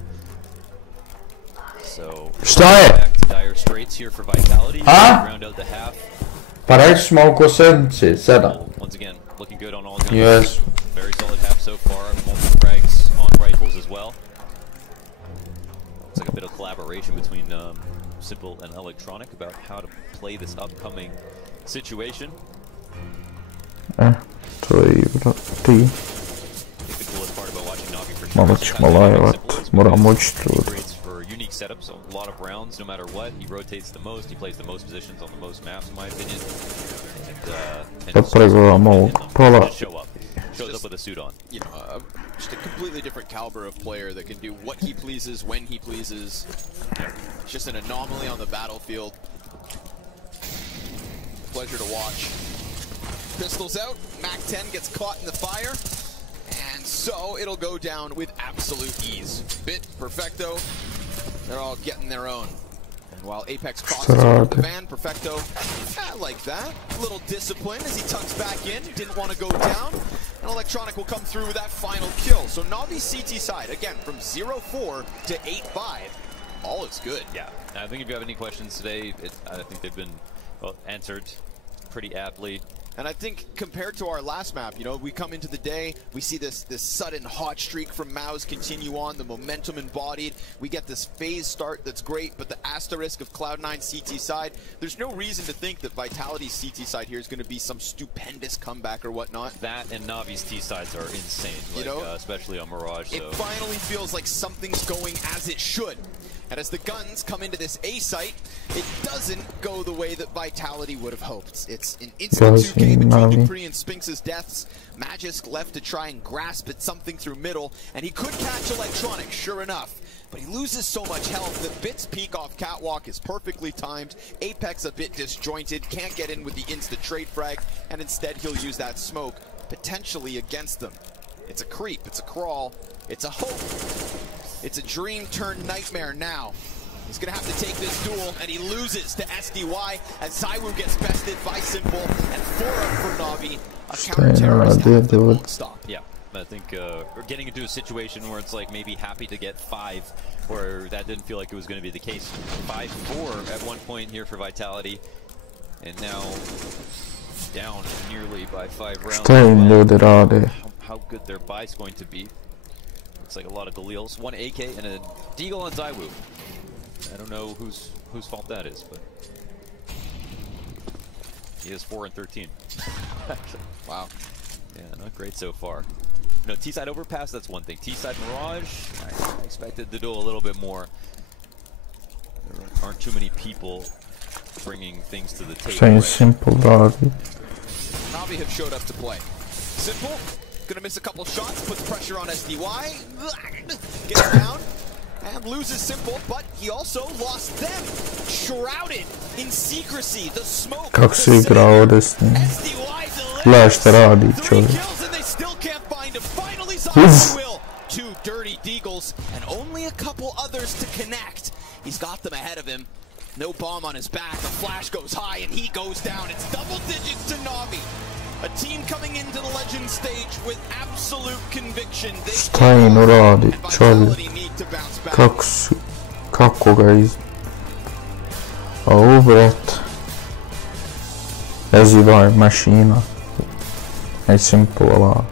So, back to dire straits here for Vitality. Round out the half. Once again, looking good on all guns. Yes. Very solid half so far. Multiple frags on rifles as well. Looks like a bit of collaboration between Simple and Electronic about how to play this upcoming situation. I think the coolest part about watching Navi for sure for unique setups, a lot of rounds, no matter what. He rotates the most, he plays the most positions on the most maps, in my opinion. And just show up. Shows up with a suit on. You know, just a completely different caliber of player that can do what he pleases, when he pleases. It's just an anomaly on the battlefield. Pleasure to watch. Pistols out. Mac-10 gets caught in the fire. And so it'll go down with absolute ease. Bit, Perfecto, they're all getting their own. And while Apex crosses over the van, Perfecto, I like that. A little discipline as he tucks back in. Didn't want to go down. And Electronic will come through with that final kill. So Navi CT side, again, from 0-4 to 8-5. All is good. Yeah. I think if you have any questions today, I think they've been answered pretty aptly. And I think compared to our last map, you know, we come into the day, we see this sudden hot streak from Maus continue on, the momentum embodied. We get this phase start that's great, but the asterisk of Cloud9 CT side, there's no reason to think that Vitality's CT side here is going to be some stupendous comeback or whatnot. That and Navi's T sides are insane, like, you know, especially on Mirage. It finally feels like something's going as it should. And as the guns come into this A site, it doesn't go the way that Vitality would have hoped. It's an instant 2K between Dupree and Spinks' deaths. Magisk left to try and grasp at something through middle, and he could catch Electronic, sure enough. But he loses so much health that Bit's peek off Catwalk is perfectly timed. Apex a bit disjointed, can't get in with the instant trade frag, and instead he'll use that smoke, potentially against them. It's a creep, it's a crawl, it's a hope. It's a dream turned nightmare now. He's gonna have to take this duel, and he loses to SDY as Zywoo gets bested by Simple, and 4-up for Na'Vi. A counter-terrorist half that won't stop. Yeah, I think we're getting into a situation where it's like maybe happy to get 5, where that didn't feel like it was going to be the case. 5-4 at one point here for Vitality, and now down nearly by 5 rounds. How good their buy's going to be. Looks like a lot of Galils. 1 AK and a Deagle on Zywoo. I don't know whose fault that is, but he is 4 and 13. Wow. Yeah, not great so far. No, T-side overpass, that's one thing. T-side Mirage, I expected to do a little bit more. There aren't too many people bringing things to the table. Right? Simple, Na'Vi. Na'Vi have showed up to play. Simple, gonna miss a couple shots, puts pressure on SDY, gets down, and loses Simple, but he also lost them. Shrouded in secrecy, the smoke. Kako se igrao desni. Gledaš šta radi čovjek. Finally Zywoo will. 2 dirty Deagles and only a couple others to connect. He's got them ahead of him. No bomb on his back. The flash goes high and he goes down. It's double digits to Na'Vi. A team coming into the legend stage with absolute conviction. Šta im radi čovjek? Kako ga iz... A ovo bret. Eziva je mašina. I Simple alive.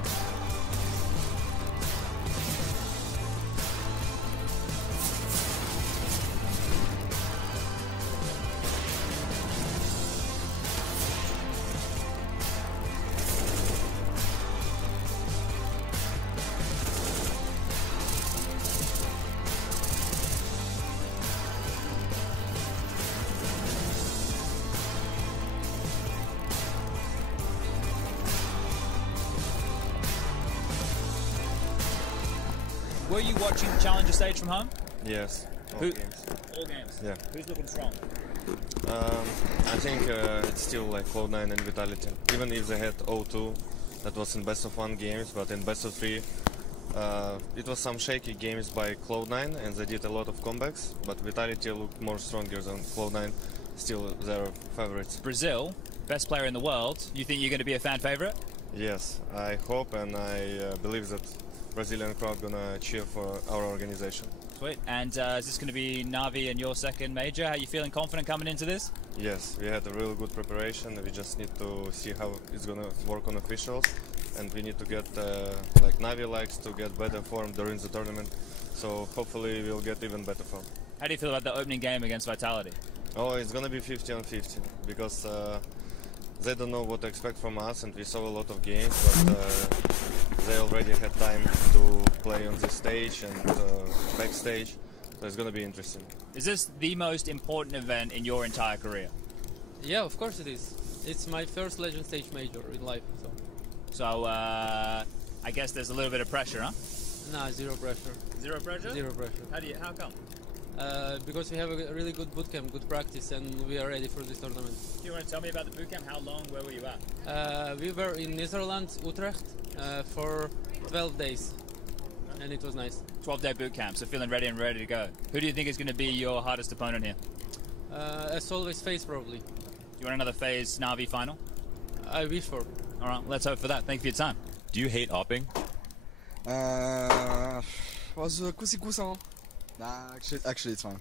Were you watching Challenger stage from home? Yes, all games. All games? Yeah. Who's looking strong? I think it's still like Cloud9 and Vitality. Even if they had 0-2, that was in best of 1 games, but in best of 3, it was some shaky games by Cloud9 and they did a lot of comebacks, but Vitality looked more stronger than Cloud9, still their favorites. Brazil, best player in the world, you think you're going to be a fan favorite? Yes, I hope and I believe that Brazilian crowd gonna cheer for our organization. Sweet. And is this going to be Na'Vi and your second major? Are you feeling confident coming into this? Yes, we had a really good preparation. We just need to see how it's gonna work on officials, and we need to get like Na'Vi likes to get better form during the tournament. So hopefully we'll get even better form. How do you feel about the opening game against Vitality? Oh, it's gonna be 50-on-50 because they don't know what to expect from us, and we saw a lot of games, but they already had time to play on this stage and backstage, so it's gonna be interesting. Is this the most important event in your entire career? Yeah, of course it is. It's my first Legend Stage major in life. So I guess there's a little bit of pressure, huh? Nah, zero pressure. Zero pressure? Zero pressure. How come? Because we have a really good bootcamp, good practice, and we are ready for this tournament. Do you want to tell me about the bootcamp? How long? Where were you at? We were in Netherlands, Utrecht, for 12 days, and it was nice. 12-day bootcamp, so feeling ready and ready to go. Who do you think is going to be your hardest opponent here? As always, FaZe probably. Do you want another FaZe Na'Vi final? I wish for. All right, let's hope for that. Thank you for your time. Do you hate opping? Was kusi-kusa. Nah, actually it's fine.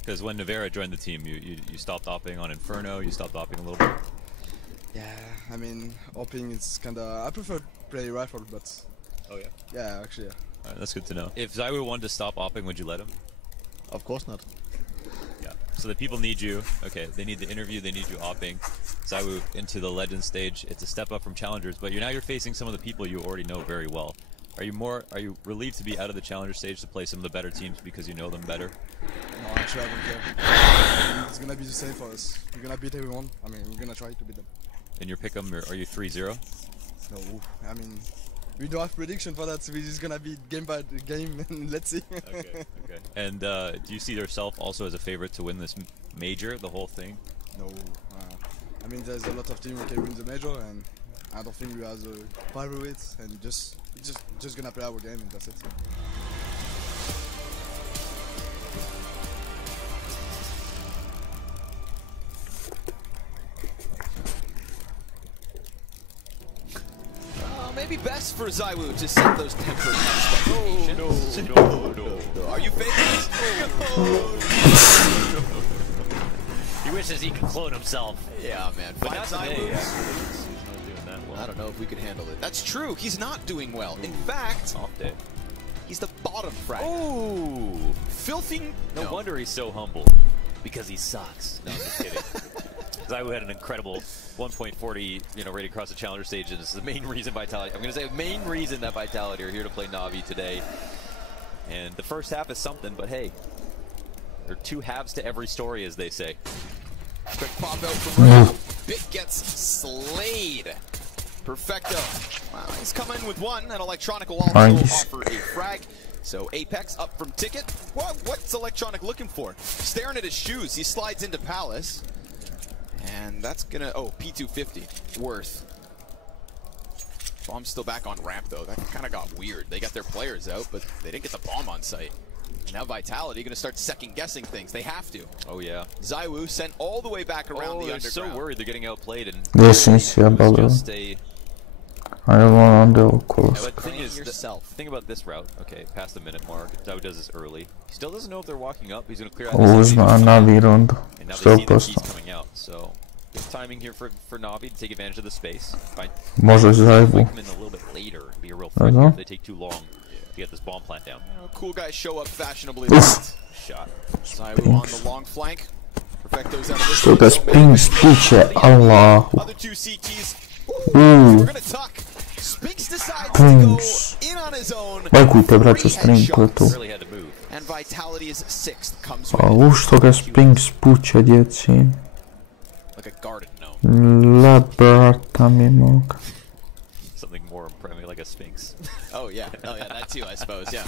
Because when Navera joined the team, you stopped opping on Inferno, you stopped opping a little bit. Yeah, I mean, opping is kinda... I prefer play rifle, but... Oh yeah? Yeah, actually, yeah. Alright, that's good to know. If Zywoo wanted to stop opping, would you let him? Of course not. Yeah. So the people need you. Okay, they need the interview, they need you opping. Zywoo into the Legends stage. It's a step up from Challengers, but now you're facing some of the people you already know very well. Are you relieved to be out of the challenger stage to play some of the better teams because you know them better? No, actually I don't care. It's gonna be the same for us. We're gonna beat everyone. I mean, we're gonna try to beat them. In your pick'em, are you 3-0? No, I mean, we don't have prediction for that, so we're just gonna be game by game and let's see. Okay. And do you see yourself also as a favorite to win this major, the whole thing? No, I mean, there's a lot of teams who can win the major, and I don't think we are the favorites, and just gonna play our game and that's it. Maybe best for Zywoo to set those tempered expectations. No. Are you faking this? He wishes he could clone himself. Yeah, man. But not today. I don't know if we could handle it. That's true. He's not doing well. In fact, he's the bottom frag. Ooh. Filthy. No wonder he's so humble. Because he sucks. No, I'm just kidding. Zywoo had an incredible 1.40, rating across the challenger stage, and this is the main reason Vitality. I'm going to say the main reason that Vitality are here to play Navi today. And the first half is something, but hey, there are two halves to every story, as they say. Quick pop out from right. Bit gets slayed. Perfecto. Wow, he's coming with one, and Electronic will also offer a frag. So Apex up from Ticket. What's Electronic looking for? Staring at his shoes. He slides into Palace. And that's gonna, P250, worth. Bomb's still back on ramp though. That kind of got weird. They got their players out, but they didn't get the bomb on site. And now Vitality gonna start second guessing things. They have to. Oh yeah. Zywoo sent all the way back around the underground. They're so worried they're getting outplayed, and I don't want to the thing is, think about this route. Okay, past the minute mark. Zywoo does this early. He still doesn't know if they're walking up. He's going to clear out this and now they see the keys coming out. So, good timing here for Navi to take advantage of the space. Może Zywoo. Come in a little bit later. Be a real threat if they take too long to get this bomb plant down. Cool guys show up fashionably late. Shot. Zywoo on the long flank. Perfecto's out of this. So that's pings, piče, Allah. Other two CTs. We're gonna tuck. Spinks decides to go in on his own. Lajkujte bracia streamku tu. And Vitality is sixth. Comes Už toga Spinks puče djeci. Like a garden gnome. Labrata mi moga. Something more impressive, like a Sphinx. Oh yeah, that too, I suppose. Yeah.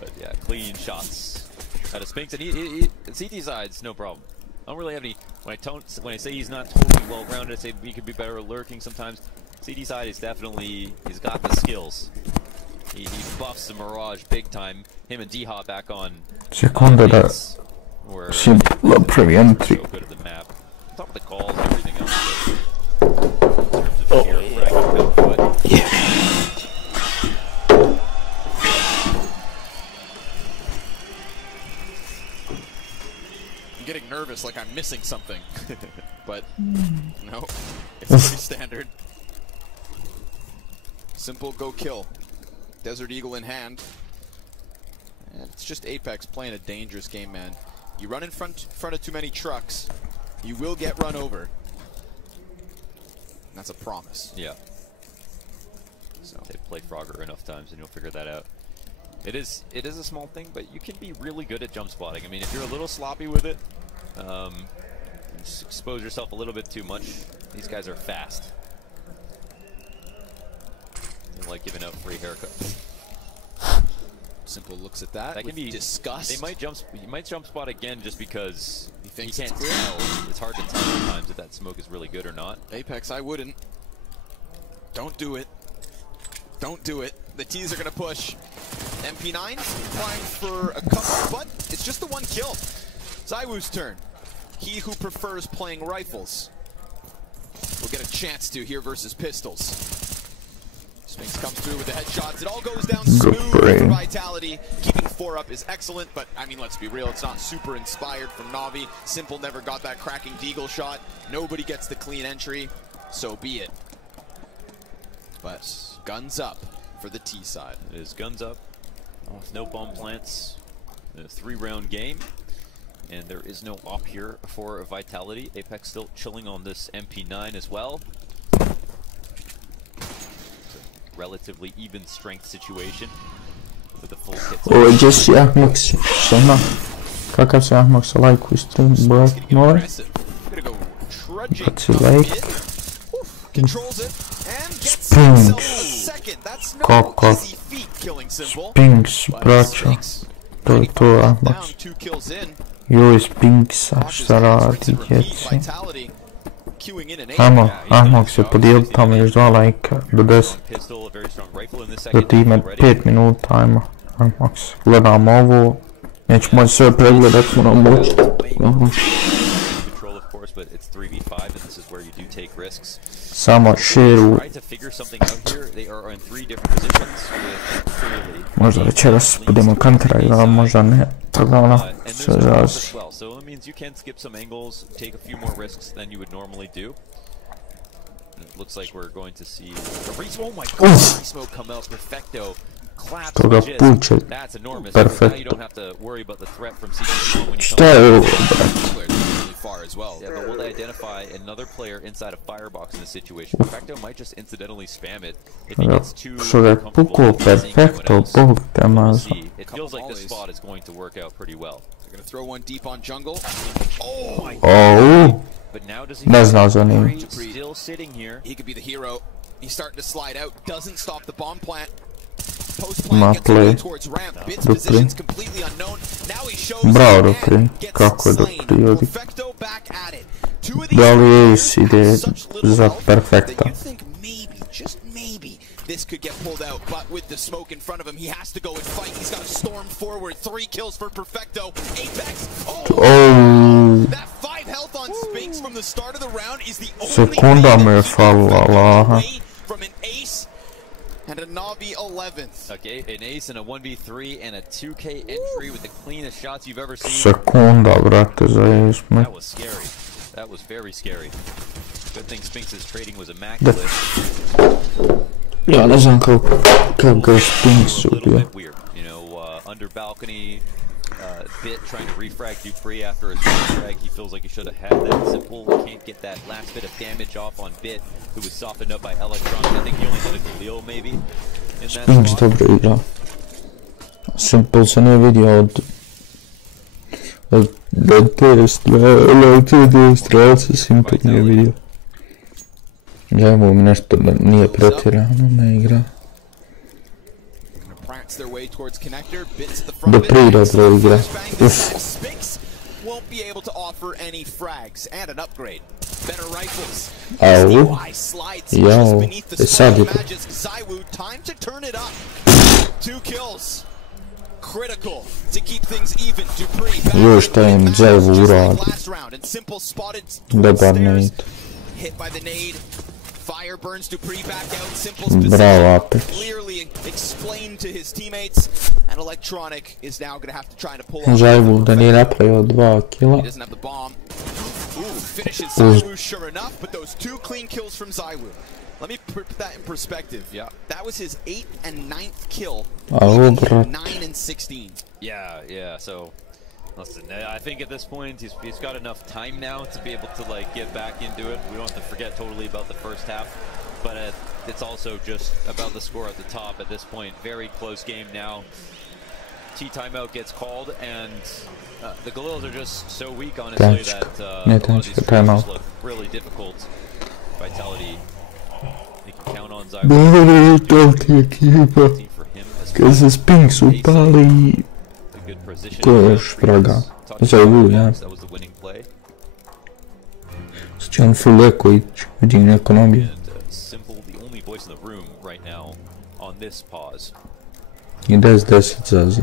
But yeah, clean shots out of Spinks, and he CT side's no problem. I don't really have any. When I say he's not totally well rounded, I say he could be better at lurking sometimes. CD side is definitely, he's got the skills. He buffs the Mirage big time. Him and D-Hop back on. Seconda da si lo prvi entry. So good at the map. On top of the calls and everything else. In terms of sheer frag output. Yeah. I'm getting nervous, like I'm missing something, but no, it's pretty standard. Simple go kill. Desert Eagle in hand. And it's just Apex playing a dangerous game, man. You run in front of too many trucks, you will get run over. And that's a promise. Yeah. So they've played Frogger enough times and you'll figure that out. It is a small thing, but you can be really good at jump spotting. I mean, if you're a little sloppy with it, just expose yourself a little bit too much. These guys are fast. They like giving out free haircuts. Simple looks at that. That can be disgust. They might jump spot again just because he thinks you can't tell. It's hard to tell sometimes if that smoke is really good or not. Apex, I wouldn't. Don't do it. Don't do it. The T's are gonna push. MP9 flying for a couple, but it's just the one kill. Zywoo's turn. He who prefers playing rifles will get a chance to here versus pistols. Spinks comes through with the headshots. It all goes down smooth for Vitality. Keeping 4 up is excellent, but I mean, let's be real, it's not super inspired from Navi. Simple never got that cracking Deagle shot. Nobody gets the clean entry, so be it. But guns up for the T side. It is guns up. No bomb plants. A 3-round game. And there is no op here for Vitality. Apex still chilling on this MP9 as well. relatively even strength situation with the full kit. Ovo je Jesse Ahmaks, šena. Kakav se Ahmaks lajkuju stream, bro, moj. Kad si like. Spinks. Kako? Spinks, braćo. To je to, Ahmaks. Joj, Spinksa, šta radi, djeci. Ajmo, Ahmaks je podijelio tamo još 2 lajka do 10. Do time 5 minuta, ajmo. Ahmaks, gledamo ovo. Neću moći sve pregledat, moram moći. Samo širu. Možda večeras budemo kantera igrali, možda ne. Tako da ono, sve razi. Što ga puče, perfekt. Šta je ovo, brat? Yeah, but will they identify another player inside a firebox in this situation? Perfecto might just incidentally spam it if he gets too comfortable. Perfecto, It feels like this spot is going to work out pretty well. They're going to throw one deep on jungle. Oh my god. But now does he still sitting here? He could be the hero. He's starting to slide out. Doesn't stop the bomb plant. Post plant gets away towards ramp. Bit's position's completely unknown. Now he shows and gets slain. Perfecto back at it. Two of these players have such little health that you think maybe, just maybe, this could get pulled out. But with the smoke in front of him, he has to go and fight. He's got to storm forward. 3 kills for Perfecto. Apex. Oh! That 5 health on Spinks from the start of the round is the only away from an ace. And a Navi 11th. Okay, an ace and a 1v3 and a 2k entry with the cleanest shots you've ever seen. Sekunda, brate, za ace. That was scary. That was very scary. Good thing Spinks' trading was immaculate. Ja ne znam kako ga Spinks ubio. You know, under balcony, Bit trying to refrag Dupree after his refrag. He feels like he should have had that. Simple can't get that last bit of damage off on Bit, who was softened up by Electronic. I think he only had a Galil maybe in that Spinks dobro igra. Simple se ne vidio od te demonstracije, Simple nije vidio. Dajmo mi nešto da nije pretjerano, ne igra. Do prira da igra. Won't be able to offer any frags and an upgrade. Better rifles. Au. Jao. Sad je. Zywoo, time to turn it up. 2 kills. Critical to keep things even. Dupree. Još šta im Zywoo uradi. Dobar nade. Hit by the nade. Fire burns Dupree back out. Simple's position clearly explained to his teammates, and Electronic is now going to have to try to pull off. Zywoo da nije napravio 2 kila. He doesn't have the bomb. Ooh, finishes Zywoo sure enough, but those 2 clean kills from Zywoo. Let me put that in perspective. Yeah, that was his 8th and 9th kill. 9 and 16. Yeah. So. Listen, I think at this point he's got enough time now to be able to like get back into it. We don't have to forget totally about the first half, but it's also just about the score at the top at this point. Very close game now. T timeout gets called, and the Galils are just so weak, honestly, that a lot of these games look really difficult. Vitality, they can count on Zywoo. Kad se Spinks upali, to je još vraga. Zywoo, ja. Sad će on full eko ići, vidim neko nabije. I 10-10 za.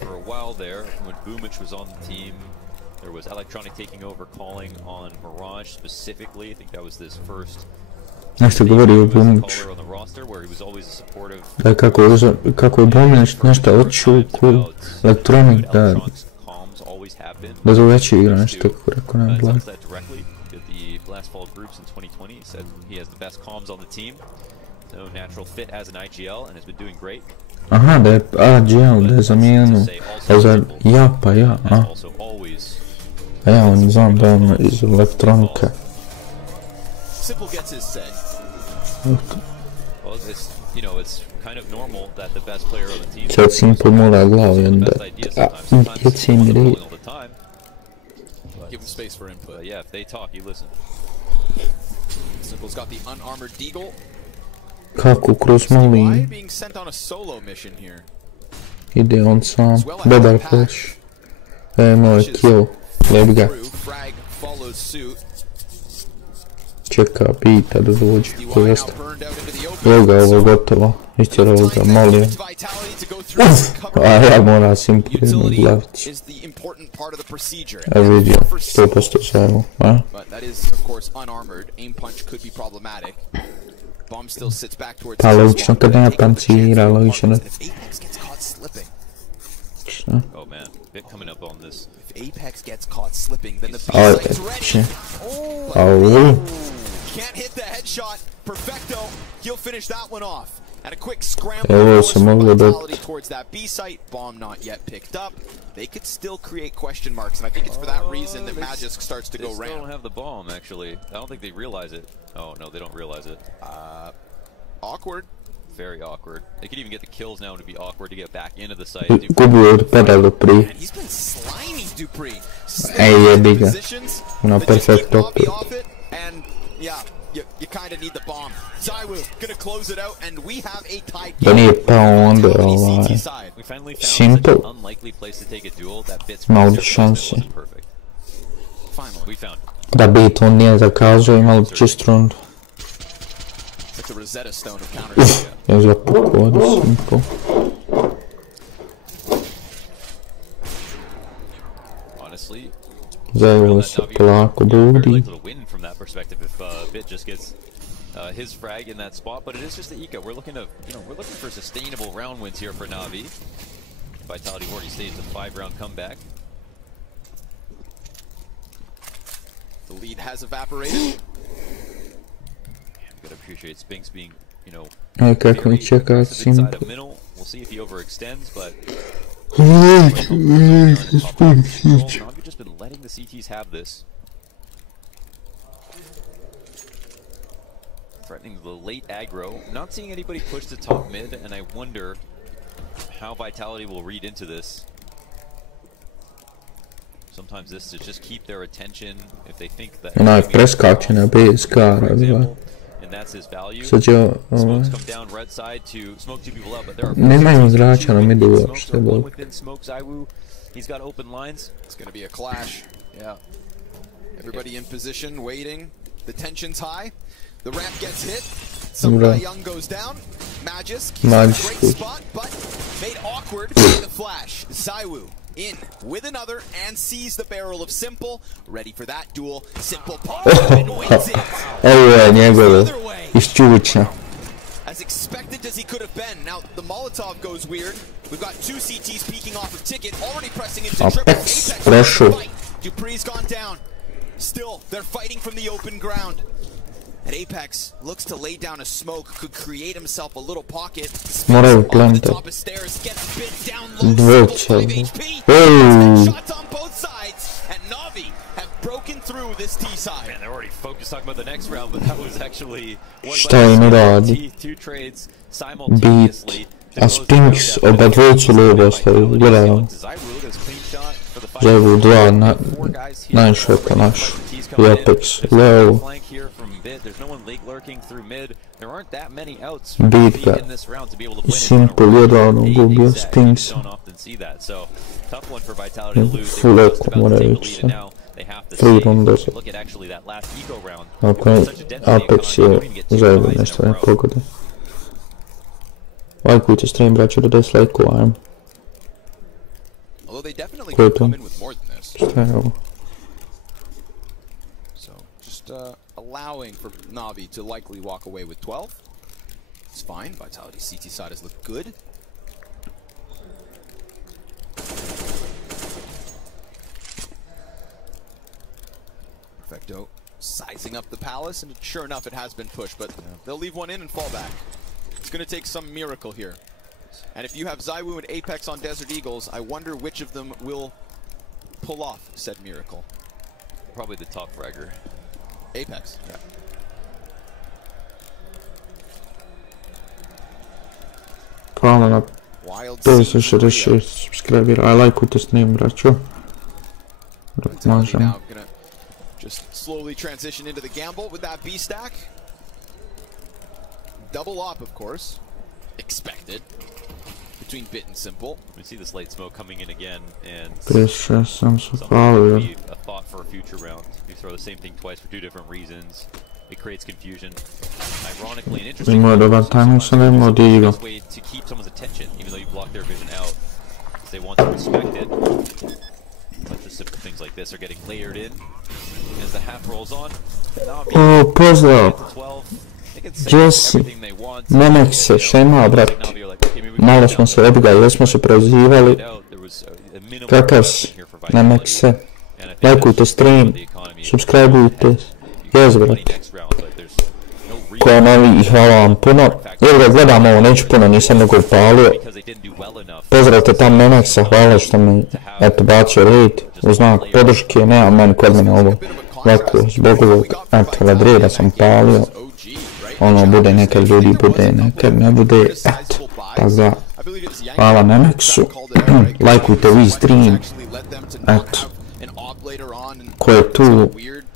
For a while there, when Boomich was on the team, there was Electronic taking over calling on Mirage specifically. I think that was his first. Nešto govori o Boomich. Da kako je Boomich nešto otišao u Electronic da zove igra nešto kako rekao nam blag. Aha, da je IGL, da je zamijenio. Ja, A ja on znam da on iz elektronike. Simple gets his say. Well, it's, you know, it's kind of normal that the best player on the team. Sad Simple mora glavu i onda djeci mi reći. Give him space for input. Yeah, if they talk, you listen. Simple's got the unarmored deagle. Kako kroz mali Being sent on a solo mission here. ide on sam. Dobar flash. Moj kill. Lep ga. Frag follows suit. Čeka pita da dođe. Ko jeste? Evo ga, ovo gotovo. Istjera ga, molio. A ja moram Simple jednu glavić. Evo vidio, 100% zajevo. Pa logično kad nema pancira, logično. Šta? Apex gets caught slipping, then the B-site's ready. Can't hit the headshot. Perfecto. He'll finish that one off. And a quick scramble towards that B site. Bomb not yet picked up. They could still create question marks, and I think it's for that reason that Magisk starts to go round. They still don't have the bomb, actually. I don't think they realize it. Oh, no, they don't realize it. Awkward. Very awkward. They could even get the kills now, and it'd be awkward to get back into the site. He's been slimy, Dupree. Una perfetto. And yeah, you kind of need the bomb. Zaiwu gonna close it out, and we have a tied game. We finally found such an unlikely place to take a duel that bits šanse. Finally, we found it. Da bi to nije zakazao, imali čist rund. The Rosetta Stone of counters. Ja ga pokodio Simple. Honestly, Zaiwu se polako budi. win from that perspective if Bit just gets his frag in that spot, but it is just the eco. We're looking to, we're looking for sustainable round wins here for Navi. Vitality already staged a 5-round comeback. The lead has evaporated. Gotta appreciate Spinks being, Kako mi čeka Simple. We'll see if he overextends, but Navi just been letting the CTs have this. Threatening the late aggro. Not seeing anybody push to top mid, and I wonder how Vitality will read into this. Sometimes this to just keep their attention if they think that. Preskače na BSK, razva. And that's his value. Sad će Smokes come down red side to smoke two people out, but there are nemaju zrača na midu uopšte. Within smoke Zaiwu, he's got open lines. It's going to be a clash. Yeah. Everybody in position, waiting. The tension's high. The ramp gets hit. Some guy young goes down. Magisk, he's in a great spot, but made awkward by the flash. Zaiwu in with another and sees the barrel of Simple. Ready for that duel. Simple pops and wins it. As expected as he could have been. Now the Molotov goes weird. We've got two CTs peeking off of Ticket, already pressing into triple. Apex. Dupree's gone down. Still, they're fighting from the open ground. And Apex looks to lay down a smoke, could create himself a little pocket. Moraju planta. Shots on both sides, and Navi have broken through this T side. Man, they're already focused talking about the next round, but that was actually two trades simultaneously. A Spinks oba dvojicu lijevo ostavili, gledamo. Zaiwu 2 najšvepa naš. I Apex levo. Beat ga. I Simple jedano gubio Spinks. Full eku moraju ići se. 3 runde za. Ako Apex je Zaiwu nešto ne pogode. Lajkujte stream, braću, do 10 lajkova, ajmo. Ko je to? Šta je ovo? Allowing for Navi to likely walk away with 12. It's fine. Vitality CT side has looked good. Perfecto sizing up the palace, and sure enough, it has been pushed, but they'll leave one in and fall back. It's going to take some miracle here. And if you have Zaiwu and Apex on Desert Eagles, I wonder which of them will pull off said miracle. Probably the top fragger. Apex. Yeah. Hvala na 566 subscribera. I like the stream, braćo. Dok možemo. Just slowly transition into the gamble with that B stack. Double up, of course. Expected. Between Bit and Simple. We see this late smoke coming in again, and sam se falio. A thought for a future round. You throw the same thing twice for two different reasons. It creates confusion. Ironically, and interesting. Imao je dobar timing, sam nemao digo. Way to keep someone's attention, even though you block their vision out, because they want to respect it. But just simple things like this are getting layered in as the half rolls on. O, pozdrav! Jesse, Nemek se, šta ima, brat? Malo smo se odgali, već smo se prozivali. Kakav si, Nemek se? Lajkujte stream, subscribeujte. Jes, brat. Ko novi i hvala vam puno. Jer ga gledam ovo, neću puno, nisam mnogo upalio. Pozdravite tam Nemeksa, hvala što mi eto bacio raid. U znak podrške, nema meni kod mene ovo. Ovako, zbog ovog, eto, ladreda sam palio. Ono bude nekad ljudi, bude nekad ne bude, eto. Tako da, hvala Nemeksu. Lajkujte vi stream. Eto. Ko je tu?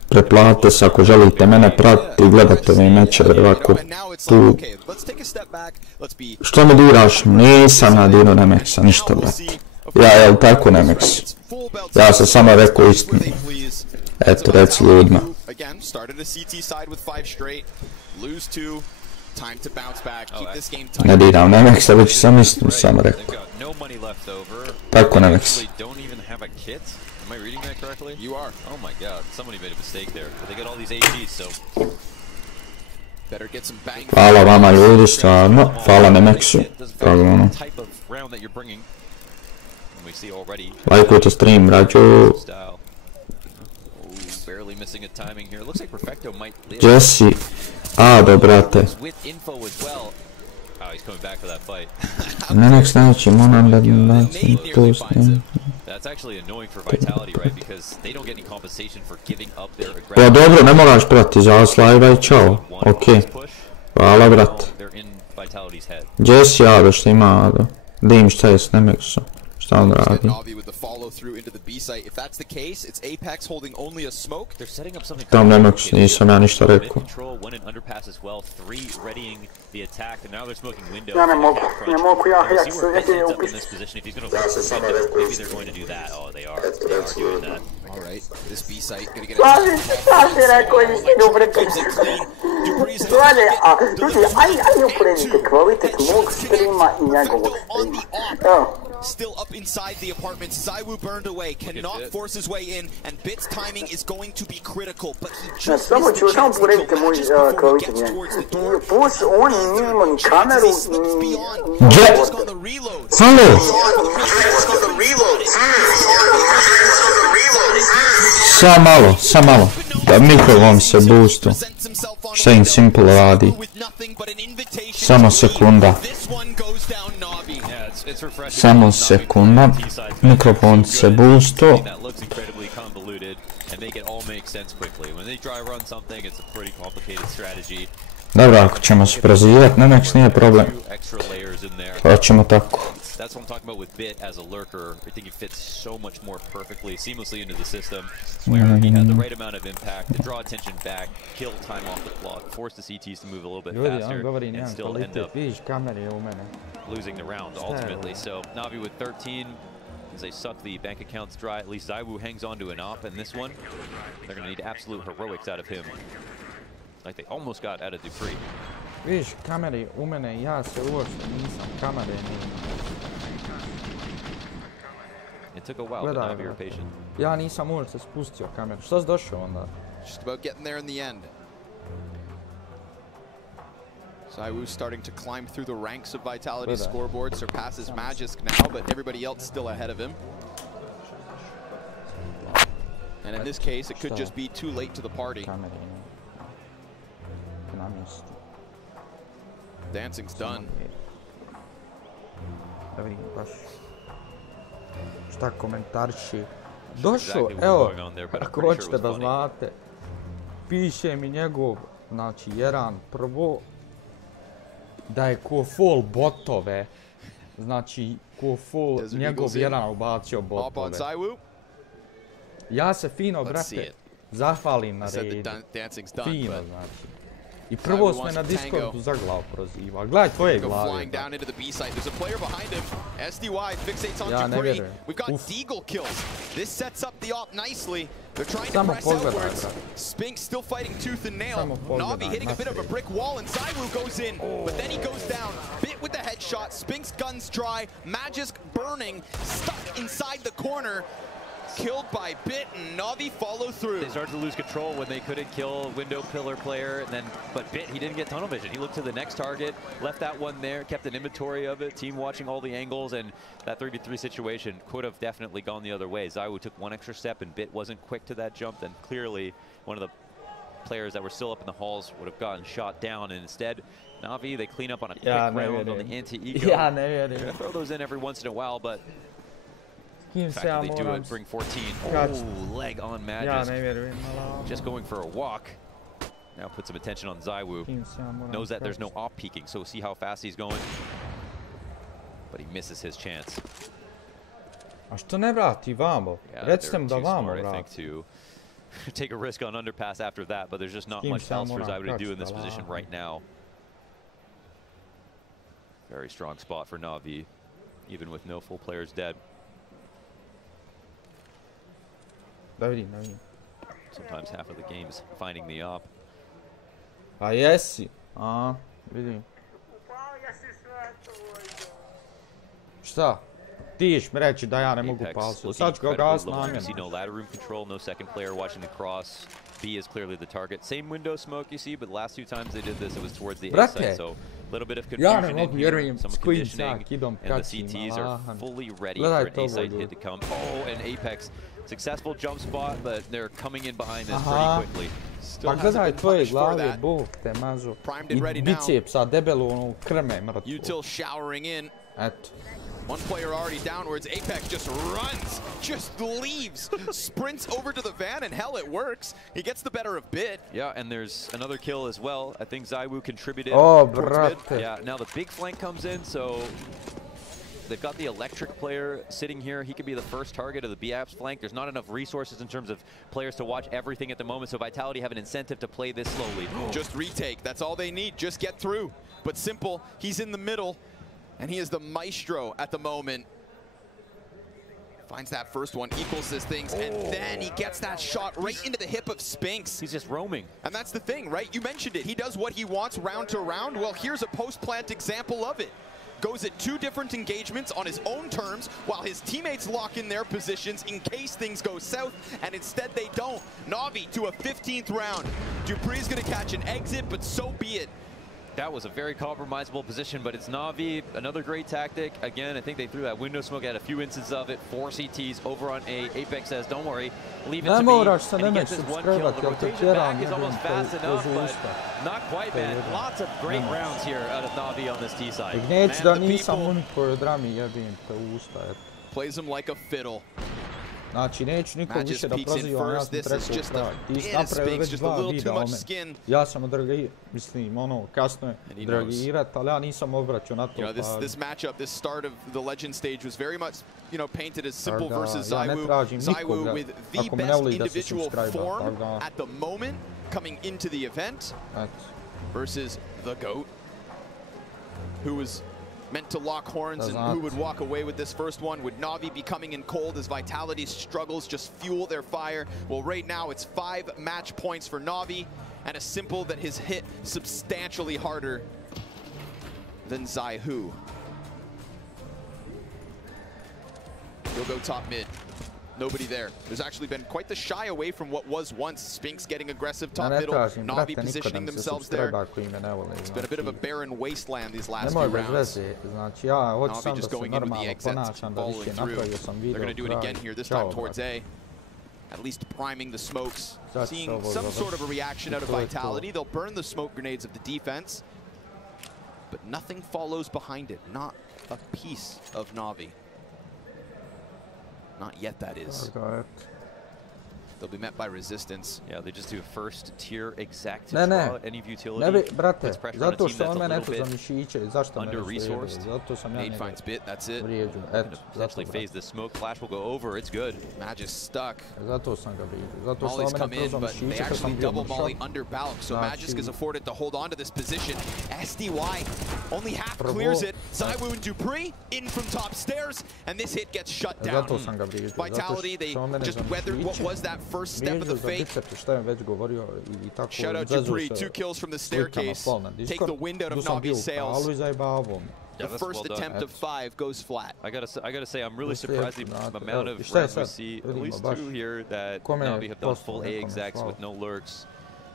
Preplatite se ako želite mene pratiti i gledate ove mečeve ovako tu. Što mi diraš? Nisam nadino Nemeksa, ništa brate. Ja, jel tako Nemeks? Ja sam samo rekao istinu. Eto, reci ljudima. Ne diram Nemeksa, već sam istinu samo rekao. Tako Nemeks. Am I reading that correctly? You are. Oh my god, somebody made a mistake there. But they got all these AGs, so... Better get some bang. Hvala vama ljudi, stvarno. Hvala Nemeksu. Tako ono. Lajkujte stream, rađu. Jesse. Ado, brate. Nemek znači, moram da bacim tu stream. That's actually annoying for Vitality, right? Because they don't get any compensation for giving up their aggressive. Pa dobro, ne moraš prati, za live i čao. Okej. Hvala, brat. Jesse, Ado, što ima, Ado? Dim, šta je s Nemeksom? Šta on radi? Tam Nemeks, nisam ja ništa rekao. Ja ne mogu, ja ću se jedini upis. Slažem rekao, nisi dobro a ljudi, ajde uporedite kvalitet mog streama i njegovog streama. Still up inside the apartments. Zaiwu burned away, cannot force his way in, and Bit's timing is going to be critical, but he just samo uporedite moj kvalitet njega. Plus, on nije imao ni kameru, ni... Halo! Sam malo. Da mikrofon se boostu. Šta im Simple radi? Samo sekunda. Samo sekunda. Mikrofon se boostu. Dobro, ako ćemo se prezivat, Nemeks nije problem. Hoćemo tako. That's what I'm talking about with Bit as a lurker. I think he fits so much more perfectly, seamlessly into the system, where he had the right amount of impact to draw attention back, kill time off the clock, force the CTs to move a little bit faster, and still end up losing the round ultimately. So Navi with 13, as they suck the bank accounts dry, at least Zaiwu hangs on to an op, and this one, they're going to need absolute heroics out of him. Like they almost got out of Dupree. Vidiš, kamere u mene, ja se uopšte nisam, kamere nije. It took a while, but now you're patient. Ja nisam uopšte spustio kameru, šta si došao onda? Just about getting there in the end. Zaiwu starting to climb through the ranks of Vitality's scoreboard, surpasses Magisk now, but everybody else still ahead of him. And in this case, it could just be too late to the party. Dancing's done. Da vidim baš šta komentariši Došao, evo, ako hoćete da znate, piše mi njegov, znači, jedan prvo, da je ko full botove, znači, ko full njegov jedan ubacio botove. Ja se fino, brate, zahvalim na redu. Fino, znači. I prvo smo na Discordu za glavu proziva. Gledaj tvoje glave. Ja ne vjerujem. Samo pogledaj, brate. Spinks still fighting tooth and nail. Navi hitting a bit of a brick wall and Zywoo goes in, but then he goes down. Bit with the headshot, Spinks guns dry, Magisk burning, stuck inside the corner. Killed by Bit and Navi follow through. They started to lose control when they couldn't kill window pillar player, and then but Bit, he didn't get tunnel vision. He looked to the next target, left that one there, kept an inventory of it, team watching all the angles, and that 3v3 situation could have definitely gone the other way. Zywoo took one extra step and Bit wasn't quick to that jump, then clearly one of the players that were still up in the halls would have gotten shot down, and instead Navi, they clean up on a quick round on the anti-ego. Throw those in every once in a while, but the fact that they do it, bring 14. Oh, leg on Magisk. Just going for a walk. Now put some attention on Zywoo. Knows that there's no off peeking, so see how fast he's going. But he misses his chance. A što ne vrati vamo? Recite mu da vamo vrati. I think to take a risk on underpass after that, but there's just not much else for Zywoo to do in this position right now. Very strong spot for Navi, even with no full players dead. Sometimes half of the game is finding the op. Pa jesi. A, vidim. Šta? Ti ćeš mi reći da ja ne mogu palsu. Sad ću ga gas namjerno. See no ladder room control, no second player watching the cross. B is clearly the target. Same window smoke you see, but the last two times they did this, it was towards the A side. So a little bit of confusion in here. Some conditioning, and the CTs are fully ready for an A side hit to come. Oh, and Apex. Successful jump spot, but they're coming in behind this pretty quickly. Pa gledaj tvoje glave, bog te mažu. I bicepsa, debelu onu krme mrtvu. Util showering in. Eto. One player already downwards. Apex just runs, just leaves, sprints over to the van, and hell, it works. He gets the better of Bit. Yeah, and there's another kill as well. I think Zywoo contributed. Oh, brate. Yeah, now the big flank comes in, so they've got the electric player sitting here. He could be the first target of the B-Apps flank. There's not enough resources in terms of players to watch everything at the moment, so Vitality have an incentive to play this slowly. Just retake. That's all they need. Just get through. But simple. He's in the middle, and he is the maestro at the moment. Finds that first one, equals his things, and then he gets that shot right into the hip of Spinks. He's just roaming. And that's the thing, right? You mentioned it. He does what he wants round to round. Well, here's a post-plant example of it. Goes at 2 different engagements on his own terms while his teammates lock in their positions in case things go south, and instead they don't. Navi to a 15th round. Dupree's gonna catch an exit, but so be it. That was a very compromisable position, but it's Navi, another great tactic. Again, I think they threw that window smoke, had a few instances of it, 4 CTs over on A. Apex says, don't worry, leave it to me. And he gets his 1 kill. The rotation back is almost fast enough, but not quite, man. Lots of great rounds here out of Navi on this T side. Plays him like a fiddle. Znači, neću nikog više da prozivam, ja sam trećeg kraja. Ti si napravio već 2 videa o meni. Ja sam odragirao, mislim, ono, kasno je dragirat, ali ja nisam obraćao na to. This matchup, this start of the Legend stage was very much, painted as simple versus Zywoo. Zywoo with the best individual form at the moment coming into the event versus the GOAT, who was meant to lock horns and who would walk away with this first one. Would Navi be coming in cold as Vitality's struggles just fuel their fire? Well, right now it's 5 match points for Navi and a simple that has hit substantially harder than Zywoo. He'll go top mid. Nobody there. There's actually been quite the shy away from what was once Spinks getting aggressive top middle, Navi positioning themselves there. It's been a bit of a barren wasteland these last few rounds. Navi just going in with the exits, following through. They're going to do it again here, this time towards A. At least priming the smokes, seeing some sort of a reaction out of Vitality. They'll burn the smoke grenades of the defense, but nothing follows behind it. Not a piece of Navi. Not yet, that is. They'll be met by resistance. Yeah, they just do first tier exact to Ne, draw any of utility. ne bi, brate, Puts pressure on a zato team što that's on a mene little eto za bit mišiće, zašto me under-resourced. zato sam ja Nade finds bit, that's it. vrijeđu, eto, zato Potentially phase the smoke. Flash will go over. It's good. Magic's stuck. Zato sam ga vidio, zato što Molly's on come mene in, za but they mišiće kad actually sam bio double mršav. Molly under balance, so Magic is afforded to hold on to this position. SDY only half clears it. Zywoo and Dupree in from top stairs, and this hit gets shut down. Zato sam ga vidio, Vitality, they just weathered what was that first step of the fake. Šta je već govorio i tako. Shout out Dupree, 2 kills from the staircase. Take the wind out of Navi's sails. The first attempt of 5 goes flat. I gotta say, I'm really surprised the amount of rounds we see. At least 2 here that Navi have done full A execs with no lurks.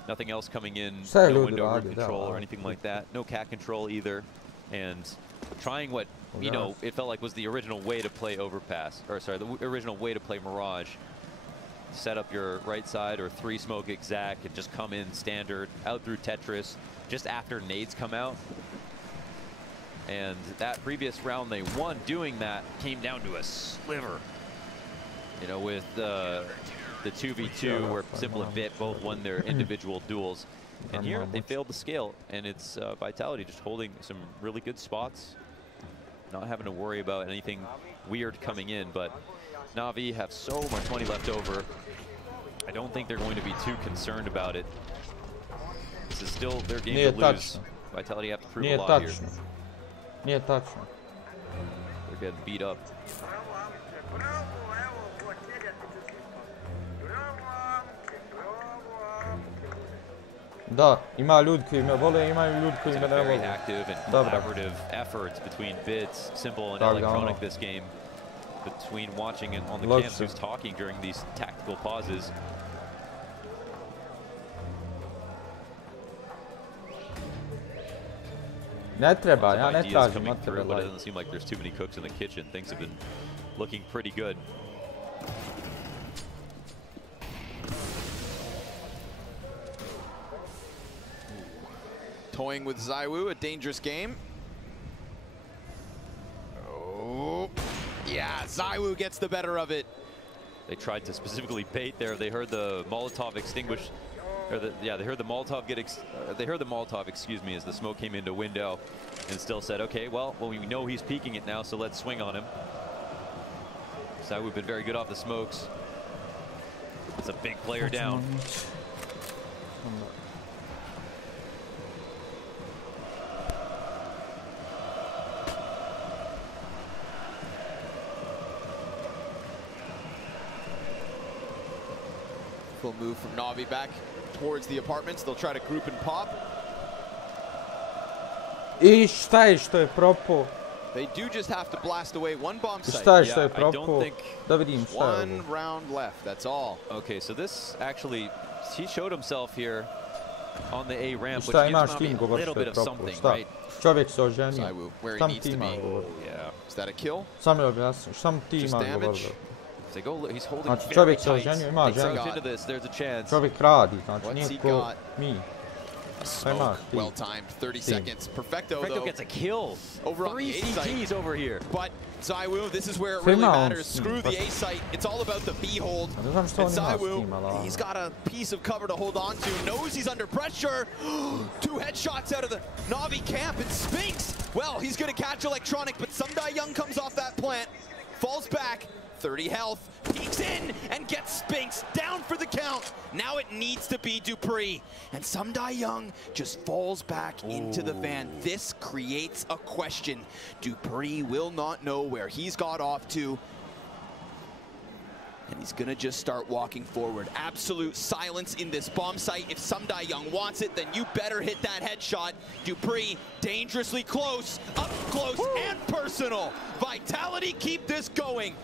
Nothing else coming in, no window room control or anything like that. No cat control either. And trying what, you know, it felt like was the original way to play Overpass. Or sorry, the original way to play Mirage. Set up your right side or 3 smoke exact and just come in standard, out through Tetris, just after nades come out. And that previous round they won doing that came down to a sliver. You know, with the 2v2 where Simple and Bit both won their individual duels. And here they failed to scale, and it's Vitality just holding some really good spots, not having to worry about anything weird coming in, but Navi have so much money left over. I don't think they're going to be too concerned about it. This is still their game to lose. Vitality have to prove a lot here. Nije tačno. They're getting beat up. Da, ima ljudi koji me vole, imaju ljudi koji me ne vole. Very active and collaborative efforts between Bits, Simple, and Electronic this game. Between watching and on the cams who's talking during these tactical pauses. Ne treba, ja ne tražim but it doesn't seem like there's too many cooks in the kitchen. Things have been looking pretty good. Toying with Zywoo, a dangerous game. Oh, yeah, Zywoo gets the better of it. They tried to specifically bait there. They heard the Molotov extinguish, or they heard the Molotov they heard the Molotov, excuse me, as the smoke came into window, and still said, okay, well, we know he's peeking it now, so let's swing on him. Zywoo been very good off the smokes. It's a big player down. Full move from Navi back towards the apartments. They'll try to group and pop. I šta je što je propao? They do just have to blast away one bomb site. Šta je što je propao? Da vidim šta je. One round left, that's all. Okay, so this actually, he showed himself here on the A ramp, which šta gives imaš Navi tim a govor little što bit je of propao? something, Šta? right? Čovjek se oženio. Zywoo, where Šta he mi needs ti to ima be. govorio? Yeah. Is that a kill? Sam mi objasni, šta mi ti ima govorio? He's holding Znači very čovjek se tight. oženio, ima ženu. Into this, there's a chance. Čovjek radi, znači What's nije he ko got? mi. Smoke, well timed, 30 seconds. Perfecto though. Gets a kill. Over on the A CTs site. over here. But Zywoo, this is where it really matters. Screw the A site. It's all about the B hold. And Zywoo, he's got a piece of cover to hold on to. Knows he's under pressure. 2 headshots out of the Navi camp, and Spinks, well, he's gonna catch Electronic, but Sumdai Young comes off that plant, falls back. 30 health, peeks in, and gets Spinks down for the count. Now it needs to be Dupree. And Sumdai Young just falls back into the van. This creates a question. Dupree will not know where he's got off to. And he's gonna just start walking forward. Absolute silence in this bomb site. If Sumdai Young wants it, then you better hit that headshot. Dupree, dangerously close, up close and personal. Vitality keep this going.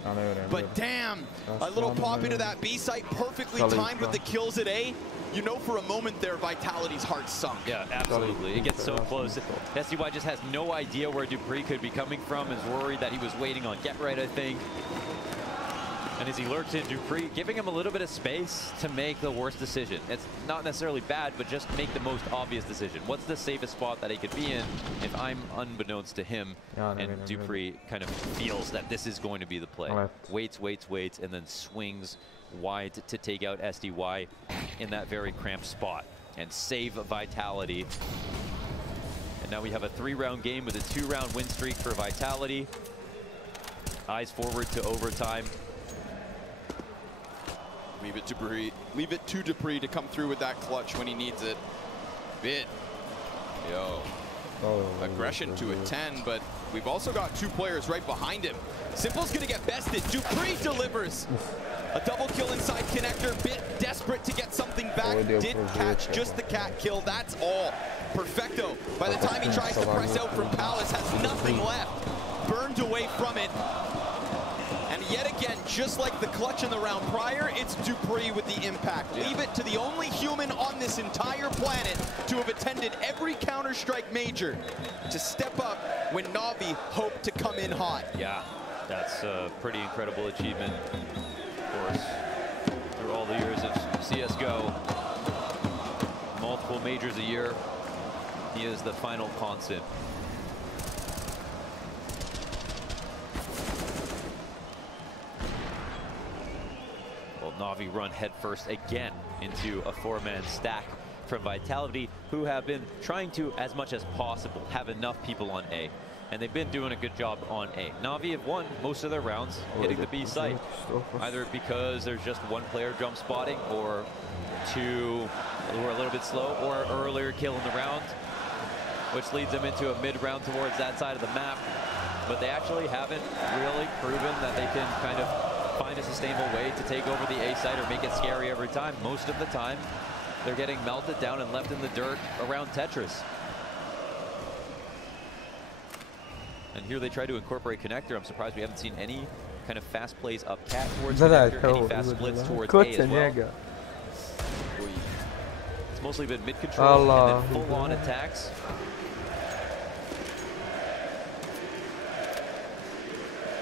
But damn, a little pop into that B site, perfectly timed with the kills at A. You know for a moment there, Vitality's heart sunk. Yeah, absolutely. It gets so close. SDY just has no idea where Dupree could be coming from, is worried that he was waiting on Get Right, I think. And as he lurks in, Dupree giving him a little bit of space to make the worst decision. It's not necessarily bad, but just make the most obvious decision. What's the safest spot that he could be in if I'm unbeknownst to him? And Dupree kind of feels that this is going to be the play. Waits, and then swings wide to take out SDY in that very cramped spot and save Vitality. And now we have a 3-round game with a 2-round win streak for Vitality. Eyes forward to overtime. Leave it to Dupree to come through with that clutch when he needs it. Bit. Aggression to a 10, but we've also got 2 players right behind him. Simple's gonna get bested. Dupree delivers. A double kill inside connector. Bit desperate to get something back. Did catch just the cat kill. That's all. Perfecto, by the time he tries to press out from Palace, has nothing left. Burned away from it. And yet again, just like the clutch in the round prior, it's Dupree with the impact. Leave it to the only human on this entire planet to have attended every Counter-Strike major to step up when Navi hoped to come in hot. Yeah, that's a pretty incredible achievement, of course. Through all the years of CSGO, multiple majors a year, he is the final constant. Navi run headfirst again into a 4-man stack from Vitality, who have been trying to, as much as possible, have enough people on A. And they've been doing a good job on A. Navi have won most of their rounds hitting the B site, either because there's just 1 player jump spotting, or 2 who are a little bit slow, or earlier kill in the round, which leads them into a mid-round towards that side of the map. But they actually haven't really proven that they can kind of find a sustainable way to take over the A site or make it scary every time. Most of the time, they're getting melted down and left in the dirt around Tetris. And here they try to incorporate connector. I'm surprised we haven't seen any kind of fast plays up cat towards connector, any fast splits towards A as well. It's mostly been mid-control and then full-on attacks.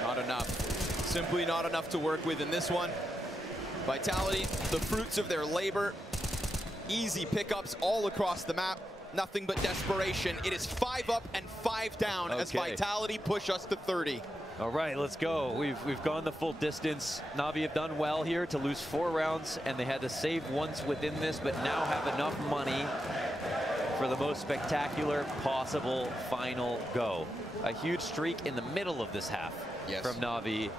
Not enough. Simply not enough to work with in this one. Vitality, the fruits of their labor. Easy pickups all across the map. Nothing but desperation. It is 5 up and 5 down as Vitality push us to 30. All right, let's go. We've gone the full distance. Navi have done well here to lose 4 rounds, and they had to save once within this, but now have enough money for the most spectacular possible final go. A huge streak in the middle of this half from Navi.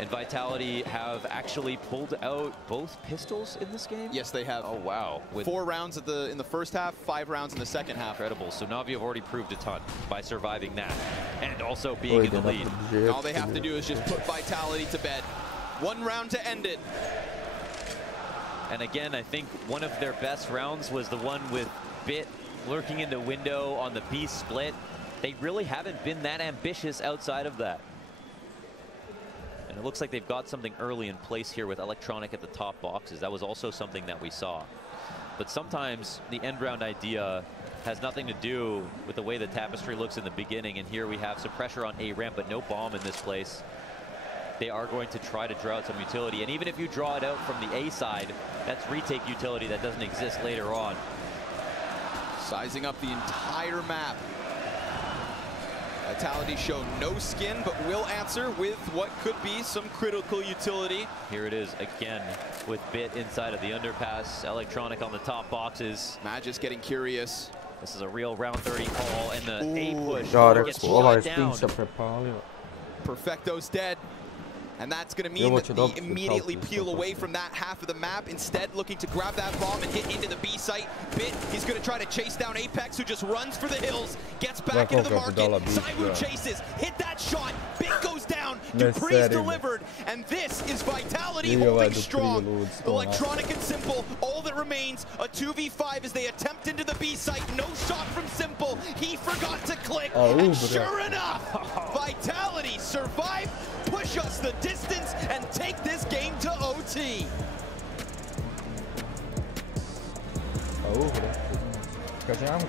And Vitality have actually pulled out both pistols in this game? Yes, they have. Oh, wow. With 4 rounds in the first half, 5 rounds in the second half. Incredible. So Navi have already proved a ton by surviving that and also being in the lead. All they have to do is just put Vitality to bed. 1 round to end it. And again, I think one of their best rounds was the one with Bit lurking in the window on the B split. They really haven't been that ambitious outside of that. And it looks like they've got something early in place here with Electronic at the top boxes. That was also something that we saw. But sometimes the end round idea has nothing to do with the way the tapestry looks in the beginning. And here we have some pressure on A ramp, but no bomb in this place. They are going to try to draw out some utility. And even if you draw it out from the A side, that's retake utility that doesn't exist later on. Sizing up the entire map. Vitality show no skin, but will answer with what could be some critical utility. Here it is again with Bit inside of the underpass. Electronic on the top boxes. Magis getting curious. This is a real round 30 call, and the A push gets shot down. Perfecto's dead. And that's going to mean that he immediately peel away from that half of the map, instead looking to grab that bomb and hit into the B site. Bit, he's going to try to chase down Apex, who just runs for the hills, gets back into the market. Saiwu chases, hit that shot, Bit goes down, Dupree's delivered, and this is Vitality holding strong. Electronic and Simple, all that remains, a 2v5 as they attempt into the B site. No shot from Simple, he forgot to click, and sure enough, Vitality survive, push us the distance, and take this game to OT. Сказав,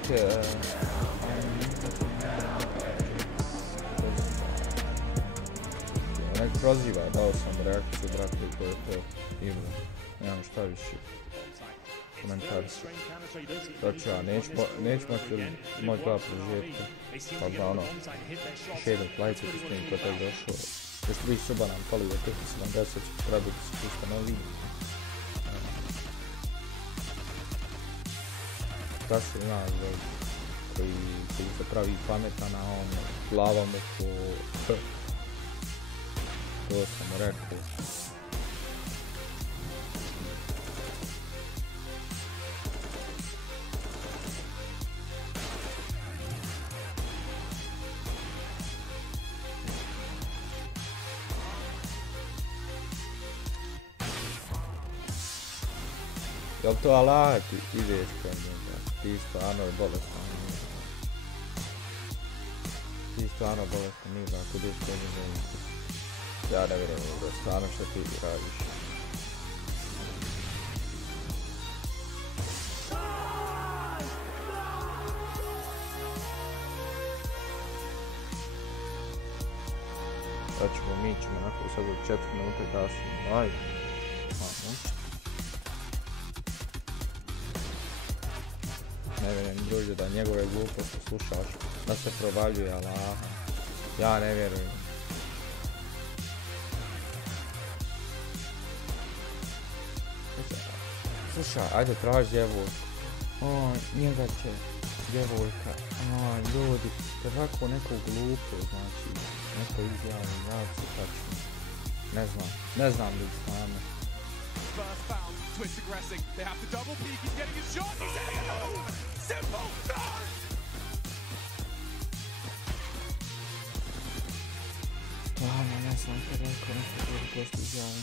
Nek prozivaj, dao sam reakciju, brate, i to je to. Igra. Nemam šta više. Komentari. To ću ja, neću moći gleda proživjeti. Pa da ono, šedem lajci s tim ko tek došao. Još bih suba nam pali do 570, treba biti se pušta novi. Šta se nas koji se pravi pametan, a on glava mu ko... To sam rekao. Jel to alat ideš kod njega? Ti stvarno je bolestan. Ti stvarno bolestan, nije da ako ideš kod njega. Ja ne vjerujem da stvarno što ti radiš. Sad ćemo, mi ćemo nakon sad od 4 minuta gasimo. Ajde. Ne vjerujem druže da njegove gluposti slušaš, da se provaljuje Allaha. Ja ne vjerujem. Slušaj, ajde traži djevojku. Njega će djevojka. Ljudi, kako neko glupo, znači, neko izjavi, ja se tačno. Ne znam li stvarno. Twist aggressing. They have to double peek. He's getting his shot. He's hitting it home. Simple start. Ne znam kada rekao nešto koji gosti izjavi.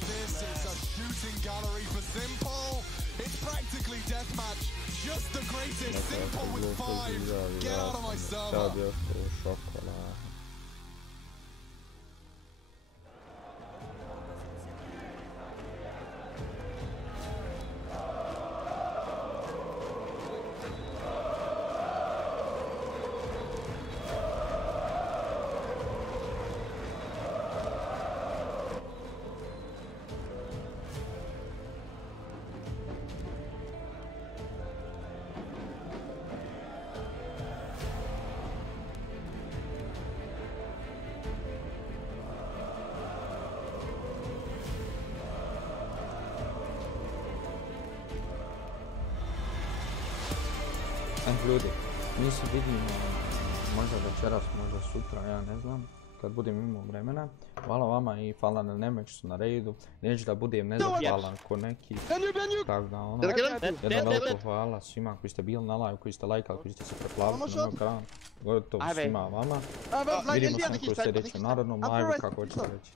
This is a shooting gallery for Simple. It's practically deathmatch. Just the greatest, Simple with 5. Get out of my server. Ljudi, mi se vidimo možda večeras, možda sutra, ja ne znam, kad budem imao vremena. Hvala vama i hvala na Nemec što su na rejdu. Neću da budem nezahvalan ko neki. Tako da ono, jedno veliko hvala svima koji ste bili na live, koji ste lajkali, koji ste se preplavili na moj kanal. Gotovo svima vama. Vidimo se neko u sljedećem narodnom live, kako hoćete reći.